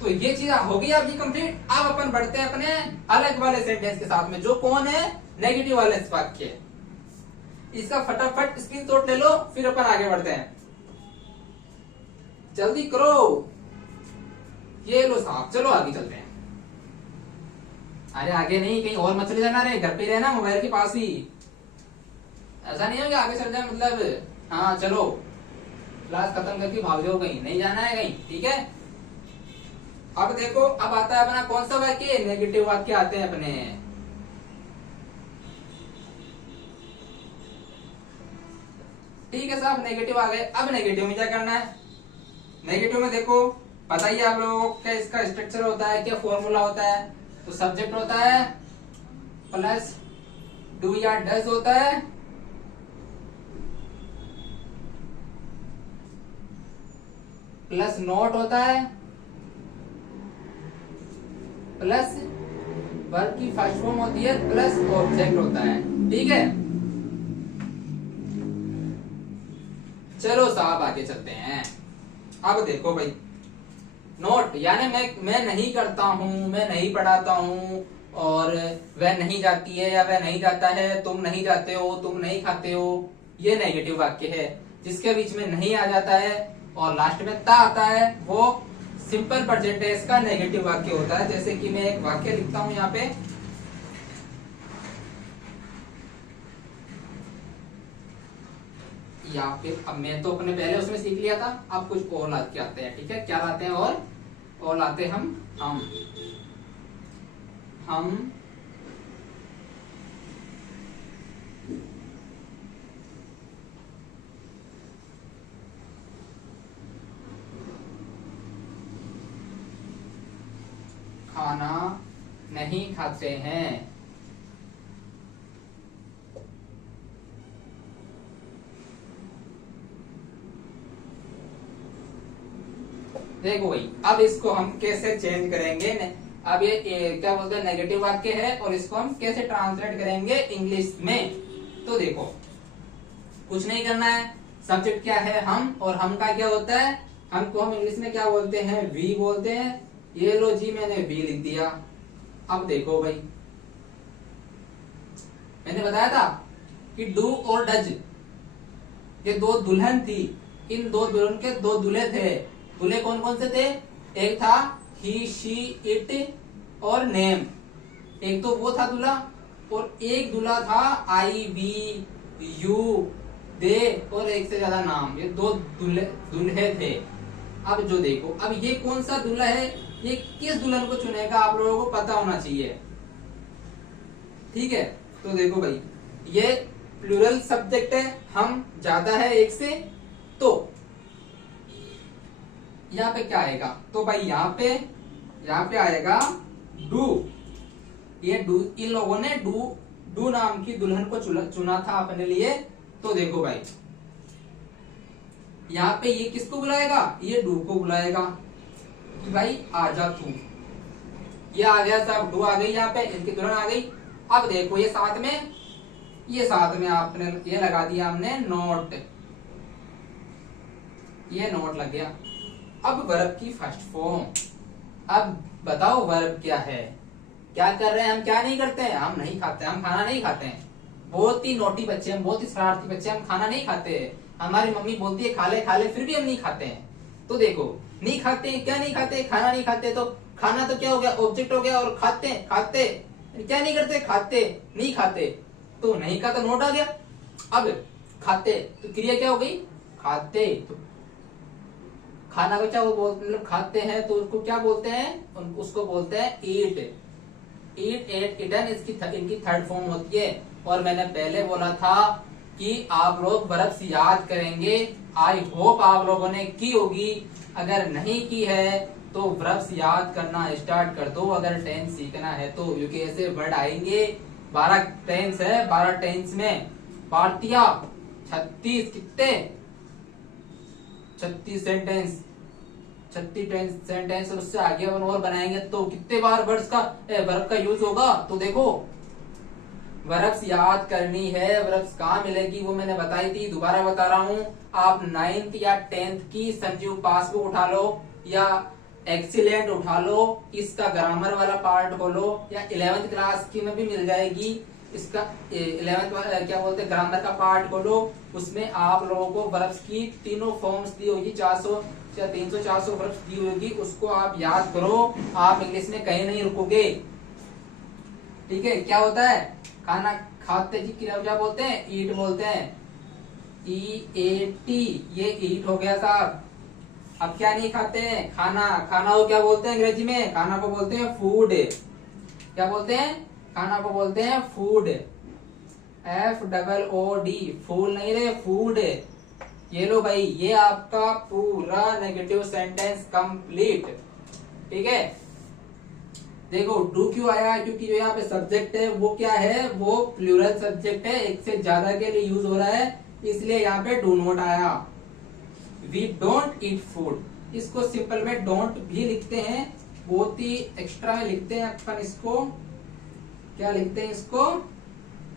तो ये चीज होगी आपकी कंप्लीट। अब अपन बढ़ते हैं अपने अलग वाले सेंटेंस के साथ में, जो कौन है? नेगेटिव वाले वाक्य। इसका फटाफट स्क्रीनशॉट ले लो, फिर अपन आगे बढ़ते हैं। जल्दी करो, ये लो साहब, चलो आगे चलते हैं। अरे आगे नहीं, कहीं और मत चले जाना रे, घर पे रहना, मोबाइल के पास ही। ऐसा नहीं है कि आगे चल जाए, मतलब हाँ चलो क्लास खत्म करके भाग जाओ, कहीं नहीं जाना है कहीं। ठीक है, अब देखो अब आता है अपना कौन सा वाक्य? नेगेटिव वाक्य आते हैं अपने। ठीक है साहब, नेगेटिव आ गए। अब नेगेटिव में क्या करना है? नेगेटिव में देखो, पता ही है आप लोगों को क्या इसका स्ट्रक्चर होता है, क्या फॉर्मूला होता है। तो सब्जेक्ट होता है प्लस डू या डज होता है प्लस नॉट होता है प्लस वर्ब की फर्स्ट फॉर्म होती है प्लस ऑब्जेक्ट होता है। ठीक है, चलो साहब आगे चलते हैं। अब देखो भाई, नोट यानी मैं नहीं करता हूं, मैं नहीं पढ़ाता हूं, और वह नहीं जाती है या वह नहीं जाता है, तुम नहीं जाते हो, तुम नहीं खाते हो। ये नेगेटिव वाक्य है जिसके बीच में नहीं आ जाता है और लास्ट में ता आता है, वो सिंपल प्रेजेंट टेंस का नेगेटिव वाक्य होता है। जैसे कि मैं एक वाक्य लिखता हूं यहाँ पे, या फिर अब मैं तो अपने पहले उसमें सीख लिया था, अब कुछ और ला के आते हैं। ठीक है, क्या लाते हैं? और लाते हैं हम खाना नहीं खाते हैं। देखो भाई, अब इसको हम कैसे चेंज करेंगे? अब ये क्या बोलते हैं, नेगेटिव वाक्य है, और इसको हम कैसे ट्रांसलेट करेंगे इंग्लिश में? तो देखो, कुछ नहीं करना है। सब्जेक्ट क्या है? हम, और हम का क्या होता है? हमको हम इंग्लिश में क्या बोलते हैं? वी बोलते हैं। ये लो जी, मैंने वी लिख दिया। अब देखो भाई, मैंने बताया था कि डू और डज ये दो दुल्हन थी। इन दो दुल्हन के दो दूल्हे थे। दूल्हे कौन कौन से थे? एक था ही, शी, इट और नेम। एक तो वो था दूल्हा, और एक दूल्हा था आई, वी, यू, दे, और एक से ज्यादा नाम। ये दो दूल्हे थे। अब जो देखो, अब ये कौन सा दूल्हा है, ये किस दुल्हन को चुनेगा, आप लोगों को पता होना चाहिए। ठीक है, तो देखो भाई, ये प्लूरल सब्जेक्ट है, हम ज्यादा है एक से, तो यहाँ पे क्या आएगा? तो भाई यहाँ पे आएगा डू। ये डू, इन लोगों ने डू नाम की दुल्हन को चुना था अपने लिए। तो देखो भाई, यहाँ पे ये किसको बुलाएगा? ये डू को बुलाएगा कि भाई आजा तू। ये आ गया सब, डू आ गई, यहाँ पे इनकी दुल्हन आ गई। अब देखो, ये साथ में आपने ये लगा दिया हमने नोट, ये नोट लग गया। अब वर्ब की फर्स्ट फॉर्म। अब बताओ वर्ब क्या है? क्या कर रहे हैं हम? क्या नहीं करते हैं? हम नहीं खाते, हम खाना नहीं खाते हैं। बहुत ही नोटी बच्चे हम, बहुत ही शरारती बच्चे हम, खाना नहीं खाते हैं। हमारी मम्मी बोलती है खा ले, फिर भी हम नहीं खाते हैं। तो देखो, नहीं खाते, क्या नहीं खाते? खाना नहीं खाते। तो खाना तो क्या हो गया? ऑब्जेक्ट हो गया। और खाते क्या नहीं करते? खाते, नहीं खाते। तो नहीं का तो नोट आ गया। अब खाते, तो क्रिया क्या हो गई? खाते। तो खाना को क्या मतलब खाते हैं, तो उसको क्या बोलते हैं? उसको बोलते हैं ईट। ईट, एट, इटन, इनकी थर्ड फॉर्म होती है। और मैंने पहले बोला था कि आप लोग वर्ब्स याद करेंगे। आई होप आप लोगों ने की होगी। अगर नहीं की है तो वर्ब्स याद करना स्टार्ट कर दो। अगर टेंस सीखना है तो, क्योंकि ऐसे वर्ड आएंगे। 12 टेंस है, 12 टेंस में पार्टिया 36 कितने? 36 सेंटेंस, 36 सेंटेंस, और उससे आगे अपन और बनाएंगे तो कितने बार वर्ब का यूज होगा। तो देखो, वर्ब्स याद करनी है। वर्ब्स कहाँ मिलेगी वो मैंने बताई थी, दोबारा बता रहा हूँ। आप 9th या 10th की संजीव पासबुक उठा लो, या एक्सीलेंट उठा लो, इसका ग्रामर वाला पार्ट खोलो, या 11th क्लास की में भी मिल जाएगी। इसका 11th क्या बोलते हैं, ग्रामर का पार्ट खोलो। उसमें आप लोगों को वर्ब्स की तीनों फॉर्म्स दी होगी, 400 या 300-400 वर्ब्स दी होगी। उसको आप याद करो, आप इंग्लिश में कहीं नहीं रुकोगे। ठीक है, क्या होता है? खाना खाते जी क्रिया क्या बोलते हैं? ईट बोलते हैं। EAT, ये ईट हो गया साहब। अब क्या नहीं खाते हैं? खाना। खाना को क्या बोलते हैं अंग्रेजी में? खाना को बोलते हैं फूड। क्या बोलते हैं? खाना को बोलते हैं फूड। FOOD, फूल नहीं रे, फूड। ये लो भाई, ये आपका पूरा नेगेटिव सेंटेंस कंप्लीट। ठीक है, देखो डू क्यों आया, क्योंकि जो यहाँ पे सब्जेक्ट है वो क्या है, वो प्लूरल सब्जेक्ट है, एक से ज्यादा के लिए यूज हो रहा है, इसलिए यहाँ पे डू नॉट आया। वी डोंट ईट फूड, इसको सिंपल में डोंट भी लिखते हैं, बहुत ही एक्स्ट्रा में लिखते हैं अपन इसको, क्या लिखते हैं इसको,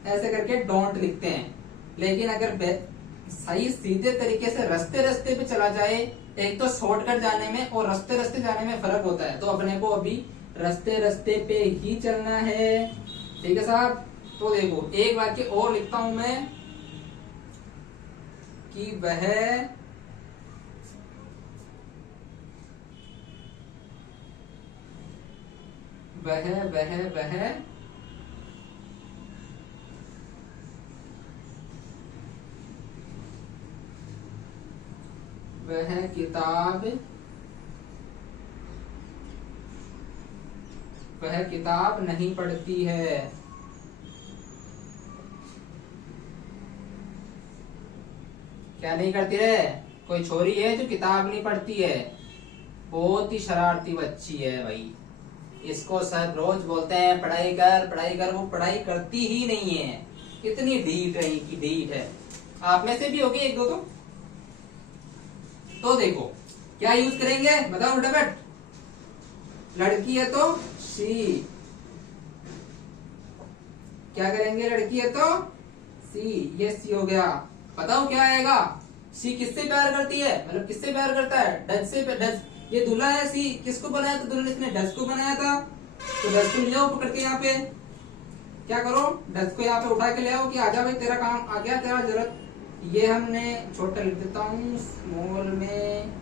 ऐसे करके डोंट लिखते हैं। लेकिन अगर सही सीधे तरीके से रास्ते रास्ते पे चला जाए, एक तो शॉर्टकट जाने में और रास्ते रास्ते जाने में फर्क होता है, तो अपने को अभी रास्ते रास्ते पे ही चलना है। ठीक है साहब, तो देखो एक वाक्य और लिखता हूं मैं कि वह वह वह वह वह किताब नहीं पढ़ती है। क्या नहीं करती है? कोई छोरी है जो किताब नहीं पढ़ती है, बहुत ही शरारती बच्ची है भाई। इसको सर रोज बोलते हैं पढ़ाई कर पढ़ाई कर, वो पढ़ाई करती ही नहीं है, इतनी ढीठ है कि ढीठ है। आप में से भी होगी एक दो तो देखो क्या यूज करेंगे बताओ फटाफट। लड़की है तो शी, क्या करेंगे, लड़की है तो सी, ये सी हो गया। बताओ क्या आएगा, सी किससे प्यार करती है, मतलब किससे प्यार करता है, डच से। डच, ये दूल्हा है, सी किसको बनाया था, दूल्हे ने डच को बनाया था, तो डच को ले आओ पकड़ के, यहाँ पे क्या करो, डच को यहाँ पे उठा के ले आओ कि आजा भाई तेरा काम आ गया, तेरा जरूरत। ये हमने छोटा लिख देता हूँ स्मॉल में,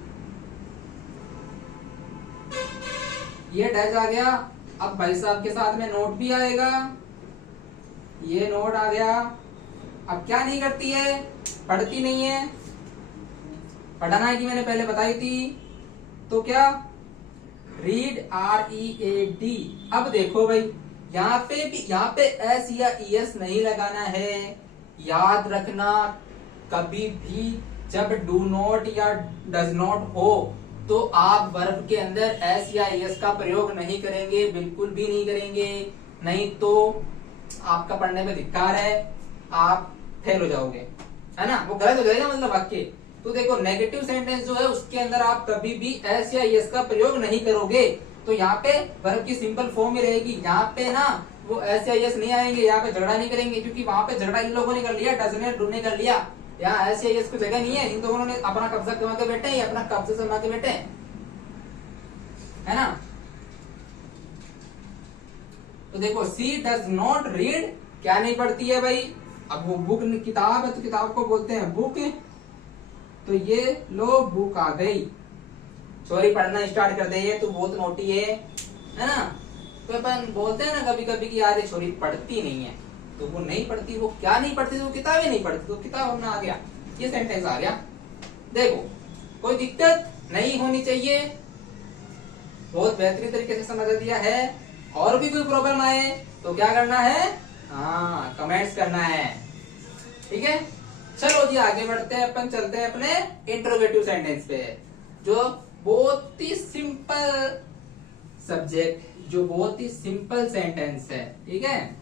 ये डच आ गया। अब भाई साहब के साथ में नोट भी आएगा, ये नोट आ गया। अब क्या नहीं करती है, पढ़ती नहीं है, पढ़ना है कि मैंने पहले बताई थी, तो क्या रीड, READ। अब देखो भाई यहाँ पे एस या ES नहीं लगाना है। याद रखना कभी भी जब डू नॉट या डज नॉट हो तो आप वर्ब के अंदर एस या ES का प्रयोग नहीं करेंगे, बिल्कुल भी नहीं करेंगे, नहीं तो आपका पढ़ने में धिक्कार है, आप फेल हो जाओगे, है ना, वो गलत हो जाएगा मतलब वाक्य। तो देखो नेगेटिव सेंटेंस जो है उसके अंदर आप कभी भी एस या ES का प्रयोग नहीं करोगे, तो यहाँ पे वर्ब की सिंपल फॉर्म ही रहेगी। यहाँ पे ना वो एस या ES नहीं आएंगे, यहाँ पे झगड़ा नहीं करेंगे, क्योंकि वहां पे झगड़ा इन लोगों ने कर लिया, डज ने डू ने कर लिया। यहाँ एस या ES को जगह नहीं है, इन दोनों ने अपना कब्जा कमा के बैठे हैं, अपना कब्जा जमा के बैठे हैं, है ना। तो देखो सी डज नॉट रीड, क्या नहीं पढ़ती है भाई। अब वो बुक किताब है तो किताब को बोलते हैं बुक, तो ये लो बुक आ गई। सॉरी पढ़ना स्टार्ट कर दे, ये तो बहुत नोटी है ना। तो अपन बोलते हैं ना कभी कभी कि यार ये छोरी पढ़ती नहीं है, तो वो नहीं पढ़ती, वो क्या नहीं पढ़ती, वो किताबें नहीं पढ़ती, तो किताब होना आ गया, ये सेंटेंस आ गया। देखो कोई दिक्कत नहीं होनी चाहिए, बहुत बेहतरीन तरीके से समझ दिया है। और भी कोई प्रॉब्लम आए तो क्या करना है, हाँ कमेंट्स करना है, ठीक है। चलो जी आगे बढ़ते हैं, अपन चलते हैं अपने इंट्रोगेटिव सेंटेंस पे, जो बहुत ही सिंपल सब्जेक्ट, जो बहुत ही सिंपल सेंटेंस है, ठीक है।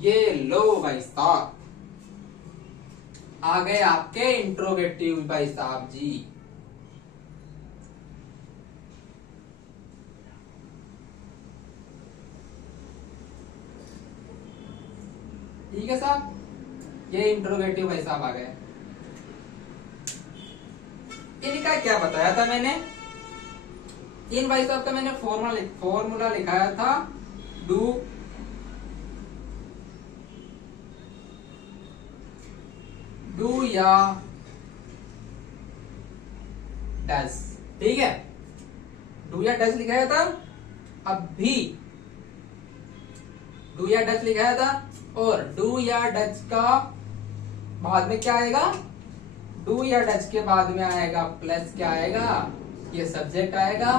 ये लो भाई साहब आ गए आपके इंट्रोगेटिव भाई साहब जी। ठीक है साहब, ये इंट्रोगेटिव भाई साहब आ गए। इनका क्या बताया था मैंने, इन भाई साहब का मैंने फॉर्मूला लिखाया था, डू या डज, ठीक है, डू या डज लिखाया था। अब भी डू या डज लिखाया था, और डू या डज का बाद में क्या आएगा, डू या डज के बाद में आएगा प्लस क्या आएगा, ये सब्जेक्ट आएगा,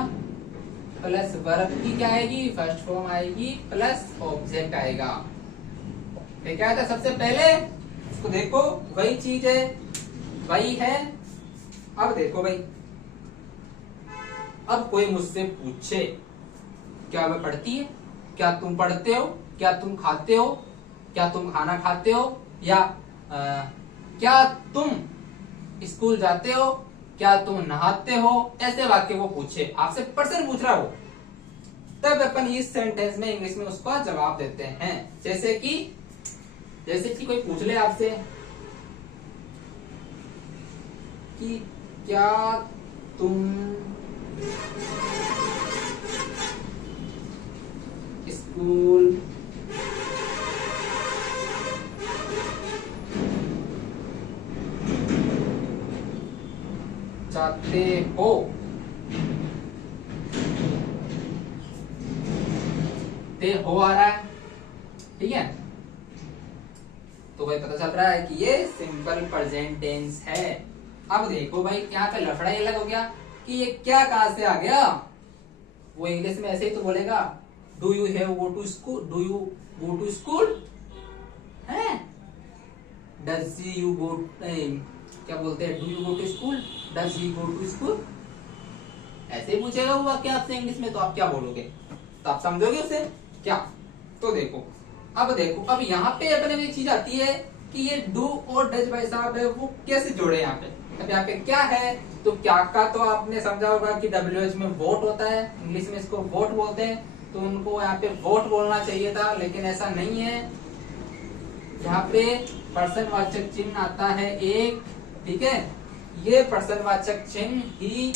प्लस वर्ब की क्या आएगी, फर्स्ट फॉर्म आएगी प्लस ऑब्जेक्ट आएगा। ये क्या था सबसे पहले, इसको देखो वही चीज है, वही है। अब देखो भाई, अब कोई मुझसे पूछे क्या वह पढ़ती है, क्या तुम पढ़ते हो, क्या तुम खाते हो, क्या तुम खाना खाते हो, या क्या तुम स्कूल जाते हो, क्या तुम नहाते हो, ऐसे वाक्य वो पूछे, आपसे पर्सन पूछ रहा हो, तब अपन इस सेंटेंस में इंग्लिश में उसका जवाब देते हैं। जैसे कि कोई पूछ ले आपसे कि क्या तुम स्कूल जाते हो, ते हो आ रहा है, ठीक है, तो भाई पता चल रहा है कि ये सिंपल प्रेजेंट टेंस है। अब देखो भाई यहाँ पे लफड़ा अलग हो गया कि ये क्या कहां से आ गया। वो इंग्लिश में ऐसे ही तो बोलेगा, do you have go to school, do you go to school है, डज यू गो, क्या बोलते हैं, do you go to school, does he go to school, ऐसे ही पूछेगा वो वाक्य आपसे इंग्लिश में, तो आप क्या बोलोगे, तो आप समझोगे उसे क्या। तो देखो अब यहाँ पे अपने में एक चीज आती है कि ये डू और डज भाई साहब है वो कैसे जोड़े यहाँ पे। अब यहाँ पे क्या है, तो क्या का तो आपने समझा होगा कि WH में वोट होता है, इंग्लिश में इसको वोट बोलते हैं, तो उनको यहाँ पे वोट बोलना चाहिए था, लेकिन ऐसा नहीं है। यहाँ पे पर्सनवाचक चिन्ह आता है एक, ठीक है, ये पर्सनवाचक चिन्ह ही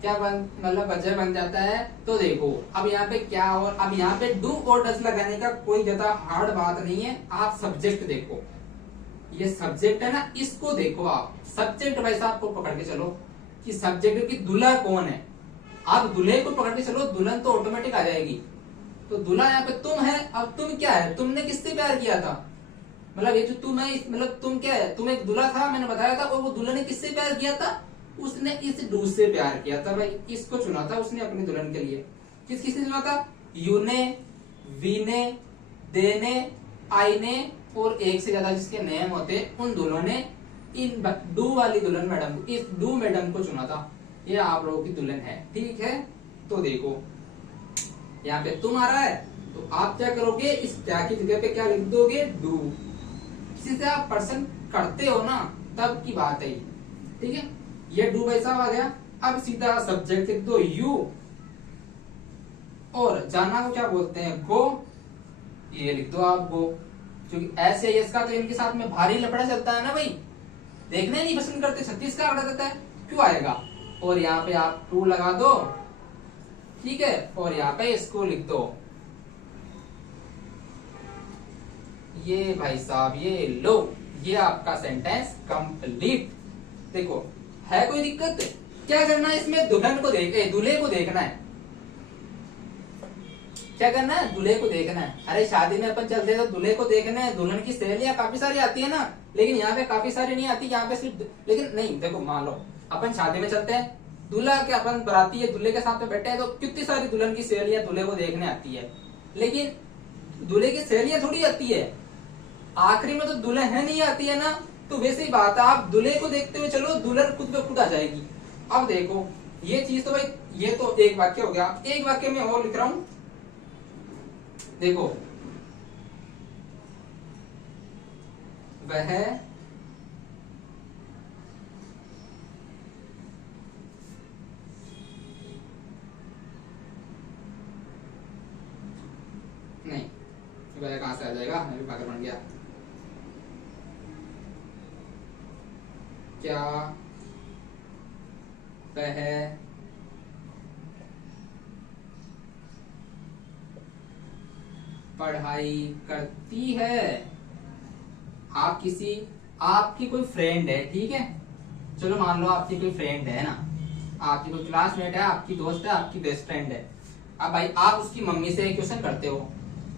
क्या मतलब वजह बन जाता है। तो देखो अब यहाँ पे क्या, और अब यहाँ पे डू और डज लगाने का कोई ज्यादा हार्ड बात नहीं है। आप सब्जेक्ट देखो, ये सब्जेक्ट है ना, इसको देखो आप, सब्जेक्ट वैसा आपको पकड़ के चलो कि सब्जेक्ट की दूल्हा कौन है, आप दूल्हे को पकड़ के चलो, दुल्हन तो ऑटोमेटिक आ जाएगी। तो दूल्हा यहाँ पे तुम है, अब तुम क्या है, तुमने किससे प्यार किया था, मतलब ये जो तुम है, मतलब तुम क्या है, तुम एक दूल्हा था, मैंने बताया था, और वो दूल्हे ने किससे प्यार किया था, उसने इस डू से प्यार किया था भाई, इसको चुना था उसने अपनी दुल्हन के लिए। किसने चुना था, यू ने, वी ने, दे ने, आई ने, और एक से ज्यादा जिसके नेम होते उन दोनों ने इन डू वाली दुल्हन मैडम, इस डू मैडम को चुना था, ये आप लोगों की दुल्हन है, ठीक है। तो देखो यहाँ पे तुम आ रहा है, तो आप क्या करोगे, इस क्या की जगह पे क्या लिख दोगे, डू। किसी से आप पर्सन करते हो ना, तब की बात है, ठीक है। ये डू वैसा आ गया। अब सीधा सब्जेक्ट लिख दो यू, और जाना को क्या बोलते हैं, गो, ये लिख दो आप गो, क्योंकि ऐसे इसका तो इनके साथ में भारी लफड़ा चलता है ना भाई, देखने नहीं पसंद करते, 36 का आंकड़ा देता है, क्यों आएगा। और यहाँ पे आप टू लगा दो, ठीक है, और यहाँ पे इसको लिख दो, ये भाई साहब ये लो, ये आपका सेंटेंस कंप्लीट। देखो है कोई दिक्कत, क्या करना है इसमें, दुल्हन को दूल्हे को देखना है, क्या करना है, दूल्हे को देखना है। अरे शादी में अपन चलते तो दूल्हे को देखना है, दुल्हन की सहेलियां काफी सारी आती है ना, लेकिन यहाँ पे काफी सारी नहीं आती, यहाँ पे सिर्फ, लेकिन नहीं देखो मान लो अपन शादी में चलते हैं, दूल्हा के अपन बराती है, दूल्हे के साथ में बैठे हैं, तो कितनी सारी दुल्हन की सहेलियां दूल्हे को देखने आती है, लेकिन दूल्हे की सहेलियां थोड़ी आती है, आखिरी में तो दुल्हन नहीं आती है ना। तो वैसे ही बात है, आप दूल्हे को देखते हुए चलो, दुल्हन खुद पे खुद आ जाएगी। अब देखो ये चीज तो भाई, ये तो एक वाक्य हो गया, एक वाक्य में और लिख रहा हूं, देखो वह नहीं, वह कहां से आ जाएगा, मैं भी पागल बन गया, क्या वह पढ़ाई करती है। आप आपकी कोई फ्रेंड है, ठीक है, चलो मान लो आपकी कोई फ्रेंड है ना, आपकी कोई क्लासमेट है, आपकी दोस्त है, आपकी बेस्ट फ्रेंड है। अब भाई आप उसकी मम्मी से क्वेश्चन करते हो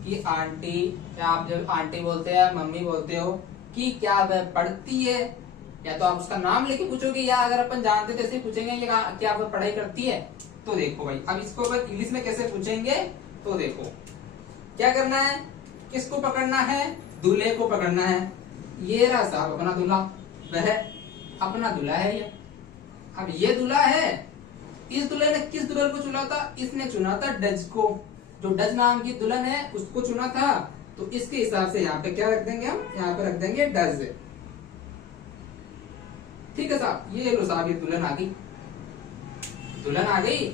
कि आंटी, क्या आप जब आंटी बोलते हैं मम्मी बोलते हो, कि क्या वह पढ़ती है, या तो आप उसका नाम लेके पूछोगे, या अगर अपन जानते तो ऐसे पूछेंगे क्या वह पढ़ाई करती है, तो देखो भाई, अब इसको अगर इंग्लिश में कैसे पूछेंगे तो देखो क्या करना है, किसको पकड़ना है, दूल्हे को पकड़ना है। ये रहा साहब अपना दूल्हा, वह अपना दूल्हा है ये। अब ये दूल्हा है, इस दूल्हे ने किस दुल्हन को चुना था, इसने चुना था डज को, जो डज नाम की दुल्हन है उसको चुना था। तो इसके हिसाब से यहाँ पे क्या रख देंगे हम, यहाँ पे रख देंगे डज। ठीक है साहब, ये लो साहब, ये दुल्हन आ गई, दुल्हन आ गई।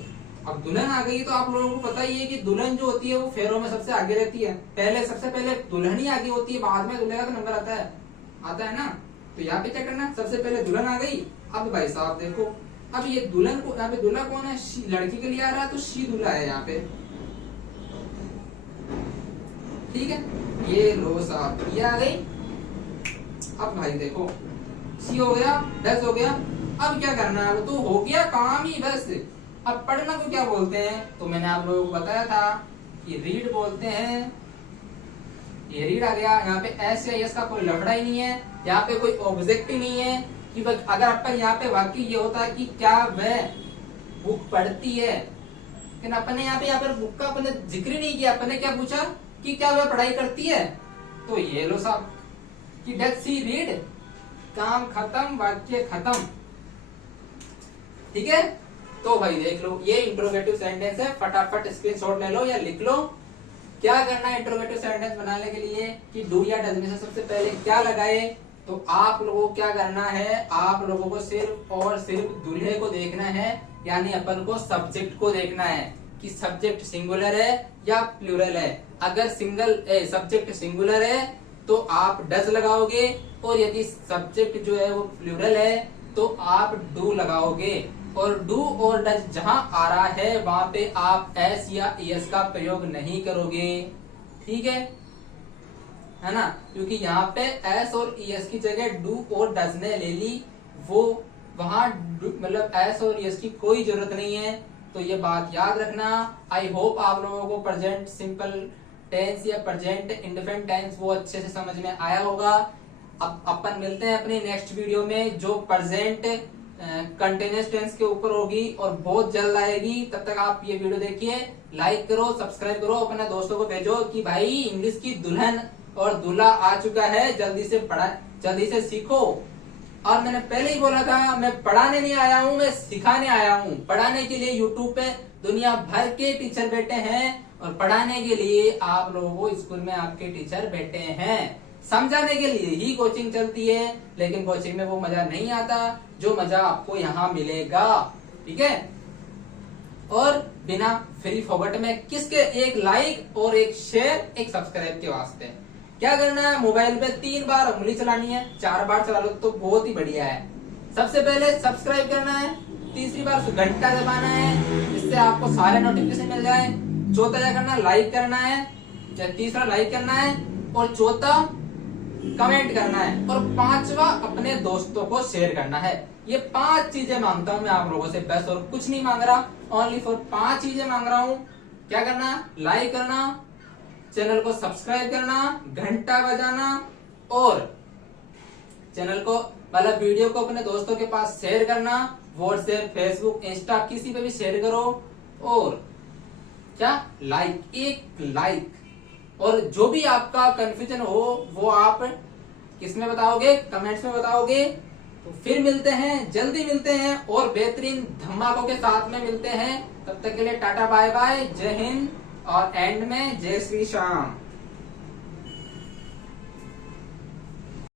अब दुल्हन आ गई तो आप लोगों को पता ही है कि दुल्हन जो होती है वो फेरों में सबसे आगे रहती है। पहले सबसे पहले दुल्हन ही आगे होती है, बाद में दूल्हे का तो नंबर आता है ना। तो यहाँ पे क्या करना, सबसे पहले दुल्हन आ गई। अब भाई साहब देखो, अब ये दुल्हन को, यहाँ पे दूल्हा कौन है, लड़की के लिए आ रहा है तो शी दूल्हा है यहाँ पे। ठीक है, ये लो साहब, ये आ गई। अब भाई देखो, सी हो गया, डज हो गया। अब क्या करना है, तो हो गया काम ही बस। अब पढ़ना को क्या बोलते हैं, तो मैंने आप लोगों को बताया था कि रीड बोलते हैं। ये रीड आ गया, यहाँ पे एस या एस का कोई लफड़ा ही नहीं है, यहाँ पे कोई ऑब्जेक्ट ही नहीं है कि अगर अपन यहाँ पे वाकई ये होता कि क्या वह बुक पढ़ती है, लेकिन अपने यहाँ पर बुक का अपने जिक्र ही नहीं किया। अपने क्या पूछा कि क्या वह पढ़ाई करती है, तो ये लो साहब कि डज शी रीड, काम खत्म, वाक्य खत्म। ठीक है, तो भाई देख लो, ये इंट्रोगेटिव सेंटेंस है, फटाफट स्क्रीनशॉट ले लो या लिख लो। क्या करना है इंट्रोगेटिव सेंटेंस बनाने के लिए कि डू या डज में से सबसे पहले क्या लगाए, तो आप लोगों को क्या करना है, आप लोगों को सिर्फ और सिर्फ दूल्हे को देखना है, यानी अपन को सब्जेक्ट को देखना है कि सब्जेक्ट सिंगुलर है या प्लूरल है। अगर सब्जेक्ट सिंगुलर है तो आप डज लगाओगे, और यदि सब्जेक्ट जो है वो प्लूरल है तो आप डू लगाओगे। और डू और डज जहां आ रहा है वहां पे आप एस या एस का प्रयोग नहीं करोगे। ठीक है ना, क्योंकि यहाँ पे एस और एस की जगह डू और डज ने ले ली, वो वहां मतलब एस और एस की कोई जरूरत नहीं है। तो ये बात याद रखना। आई होप आप लोगों को प्रेजेंट सिंपल टेंस या प्रेजेंट इंडेफिनिट टेंस वो अच्छे से समझ में आया होगा। अब अपन मिलते हैं अपनी नेक्स्ट वीडियो में, जो प्रेजेंट कंटिन्यूअस टेंस के ऊपर होगी और बहुत जल्द आएगी। तब तक आप ये वीडियो देखिए, लाइक करो, सब्सक्राइब करो, अपने दोस्तों को भेजो कि भाई इंग्लिश की दुल्हन और दूल्हा आ चुका है, जल्दी से पढ़ा, जल्दी से सीखो। और मैंने पहले ही बोला था, मैं पढ़ाने नहीं आया हूँ, मैं सिखाने आया हूँ। पढ़ाने के लिए यूट्यूब पे दुनिया भर के टीचर बैठे हैं, और पढ़ाने के लिए आप लोगों को स्कूल में आपके टीचर बैठे हैं। समझाने के लिए ही कोचिंग चलती है, लेकिन कोचिंग में वो मजा नहीं आता जो मजा आपको यहाँ मिलेगा। ठीक है, और बिना फ्री फोगट में किसके, एक लाइक और एक शेयर, एक सब्सक्राइब के वास्ते क्या करना है, मोबाइल पे 3 बार उंगली चलानी है, 4 बार चला लो तो बहुत ही बढ़िया है। सबसे पहले सब्सक्राइब करना है, तीसरी बार घंटा दबाना है, जिससे आपको सारे नोटिफिकेशन मिल जाए। चौथा क्या करना है, लाइक करना है, तीसरा लाइक करना है, और चौथा कमेंट करना है, और 5वां अपने दोस्तों को शेयर करना है। ये 5 चीजें मांगता हूं मैं आप लोगों से, बस और कुछ नहीं मांग रहा, ओनली फॉर 5 चीजें मांग रहा हूं। क्या करना, लाइक करना, चैनल को सब्सक्राइब करना, घंटा बजाना, और चैनल को मतलब वीडियो को अपने दोस्तों के पास शेयर करना, व्हाट्सएप, फेसबुक, इंस्टा, किसी पे भी शेयर करो। और क्या, एक लाइक। और जो भी आपका कंफ्यूजन हो वो आप किसमें बताओगे, कमेंट्स में बताओगे। तो फिर मिलते हैं, जल्दी मिलते हैं, और बेहतरीन धमाकों के साथ में मिलते हैं। तब तक के लिए टाटा बाय बाय, जय हिंद, और एंड में जय श्री श्याम।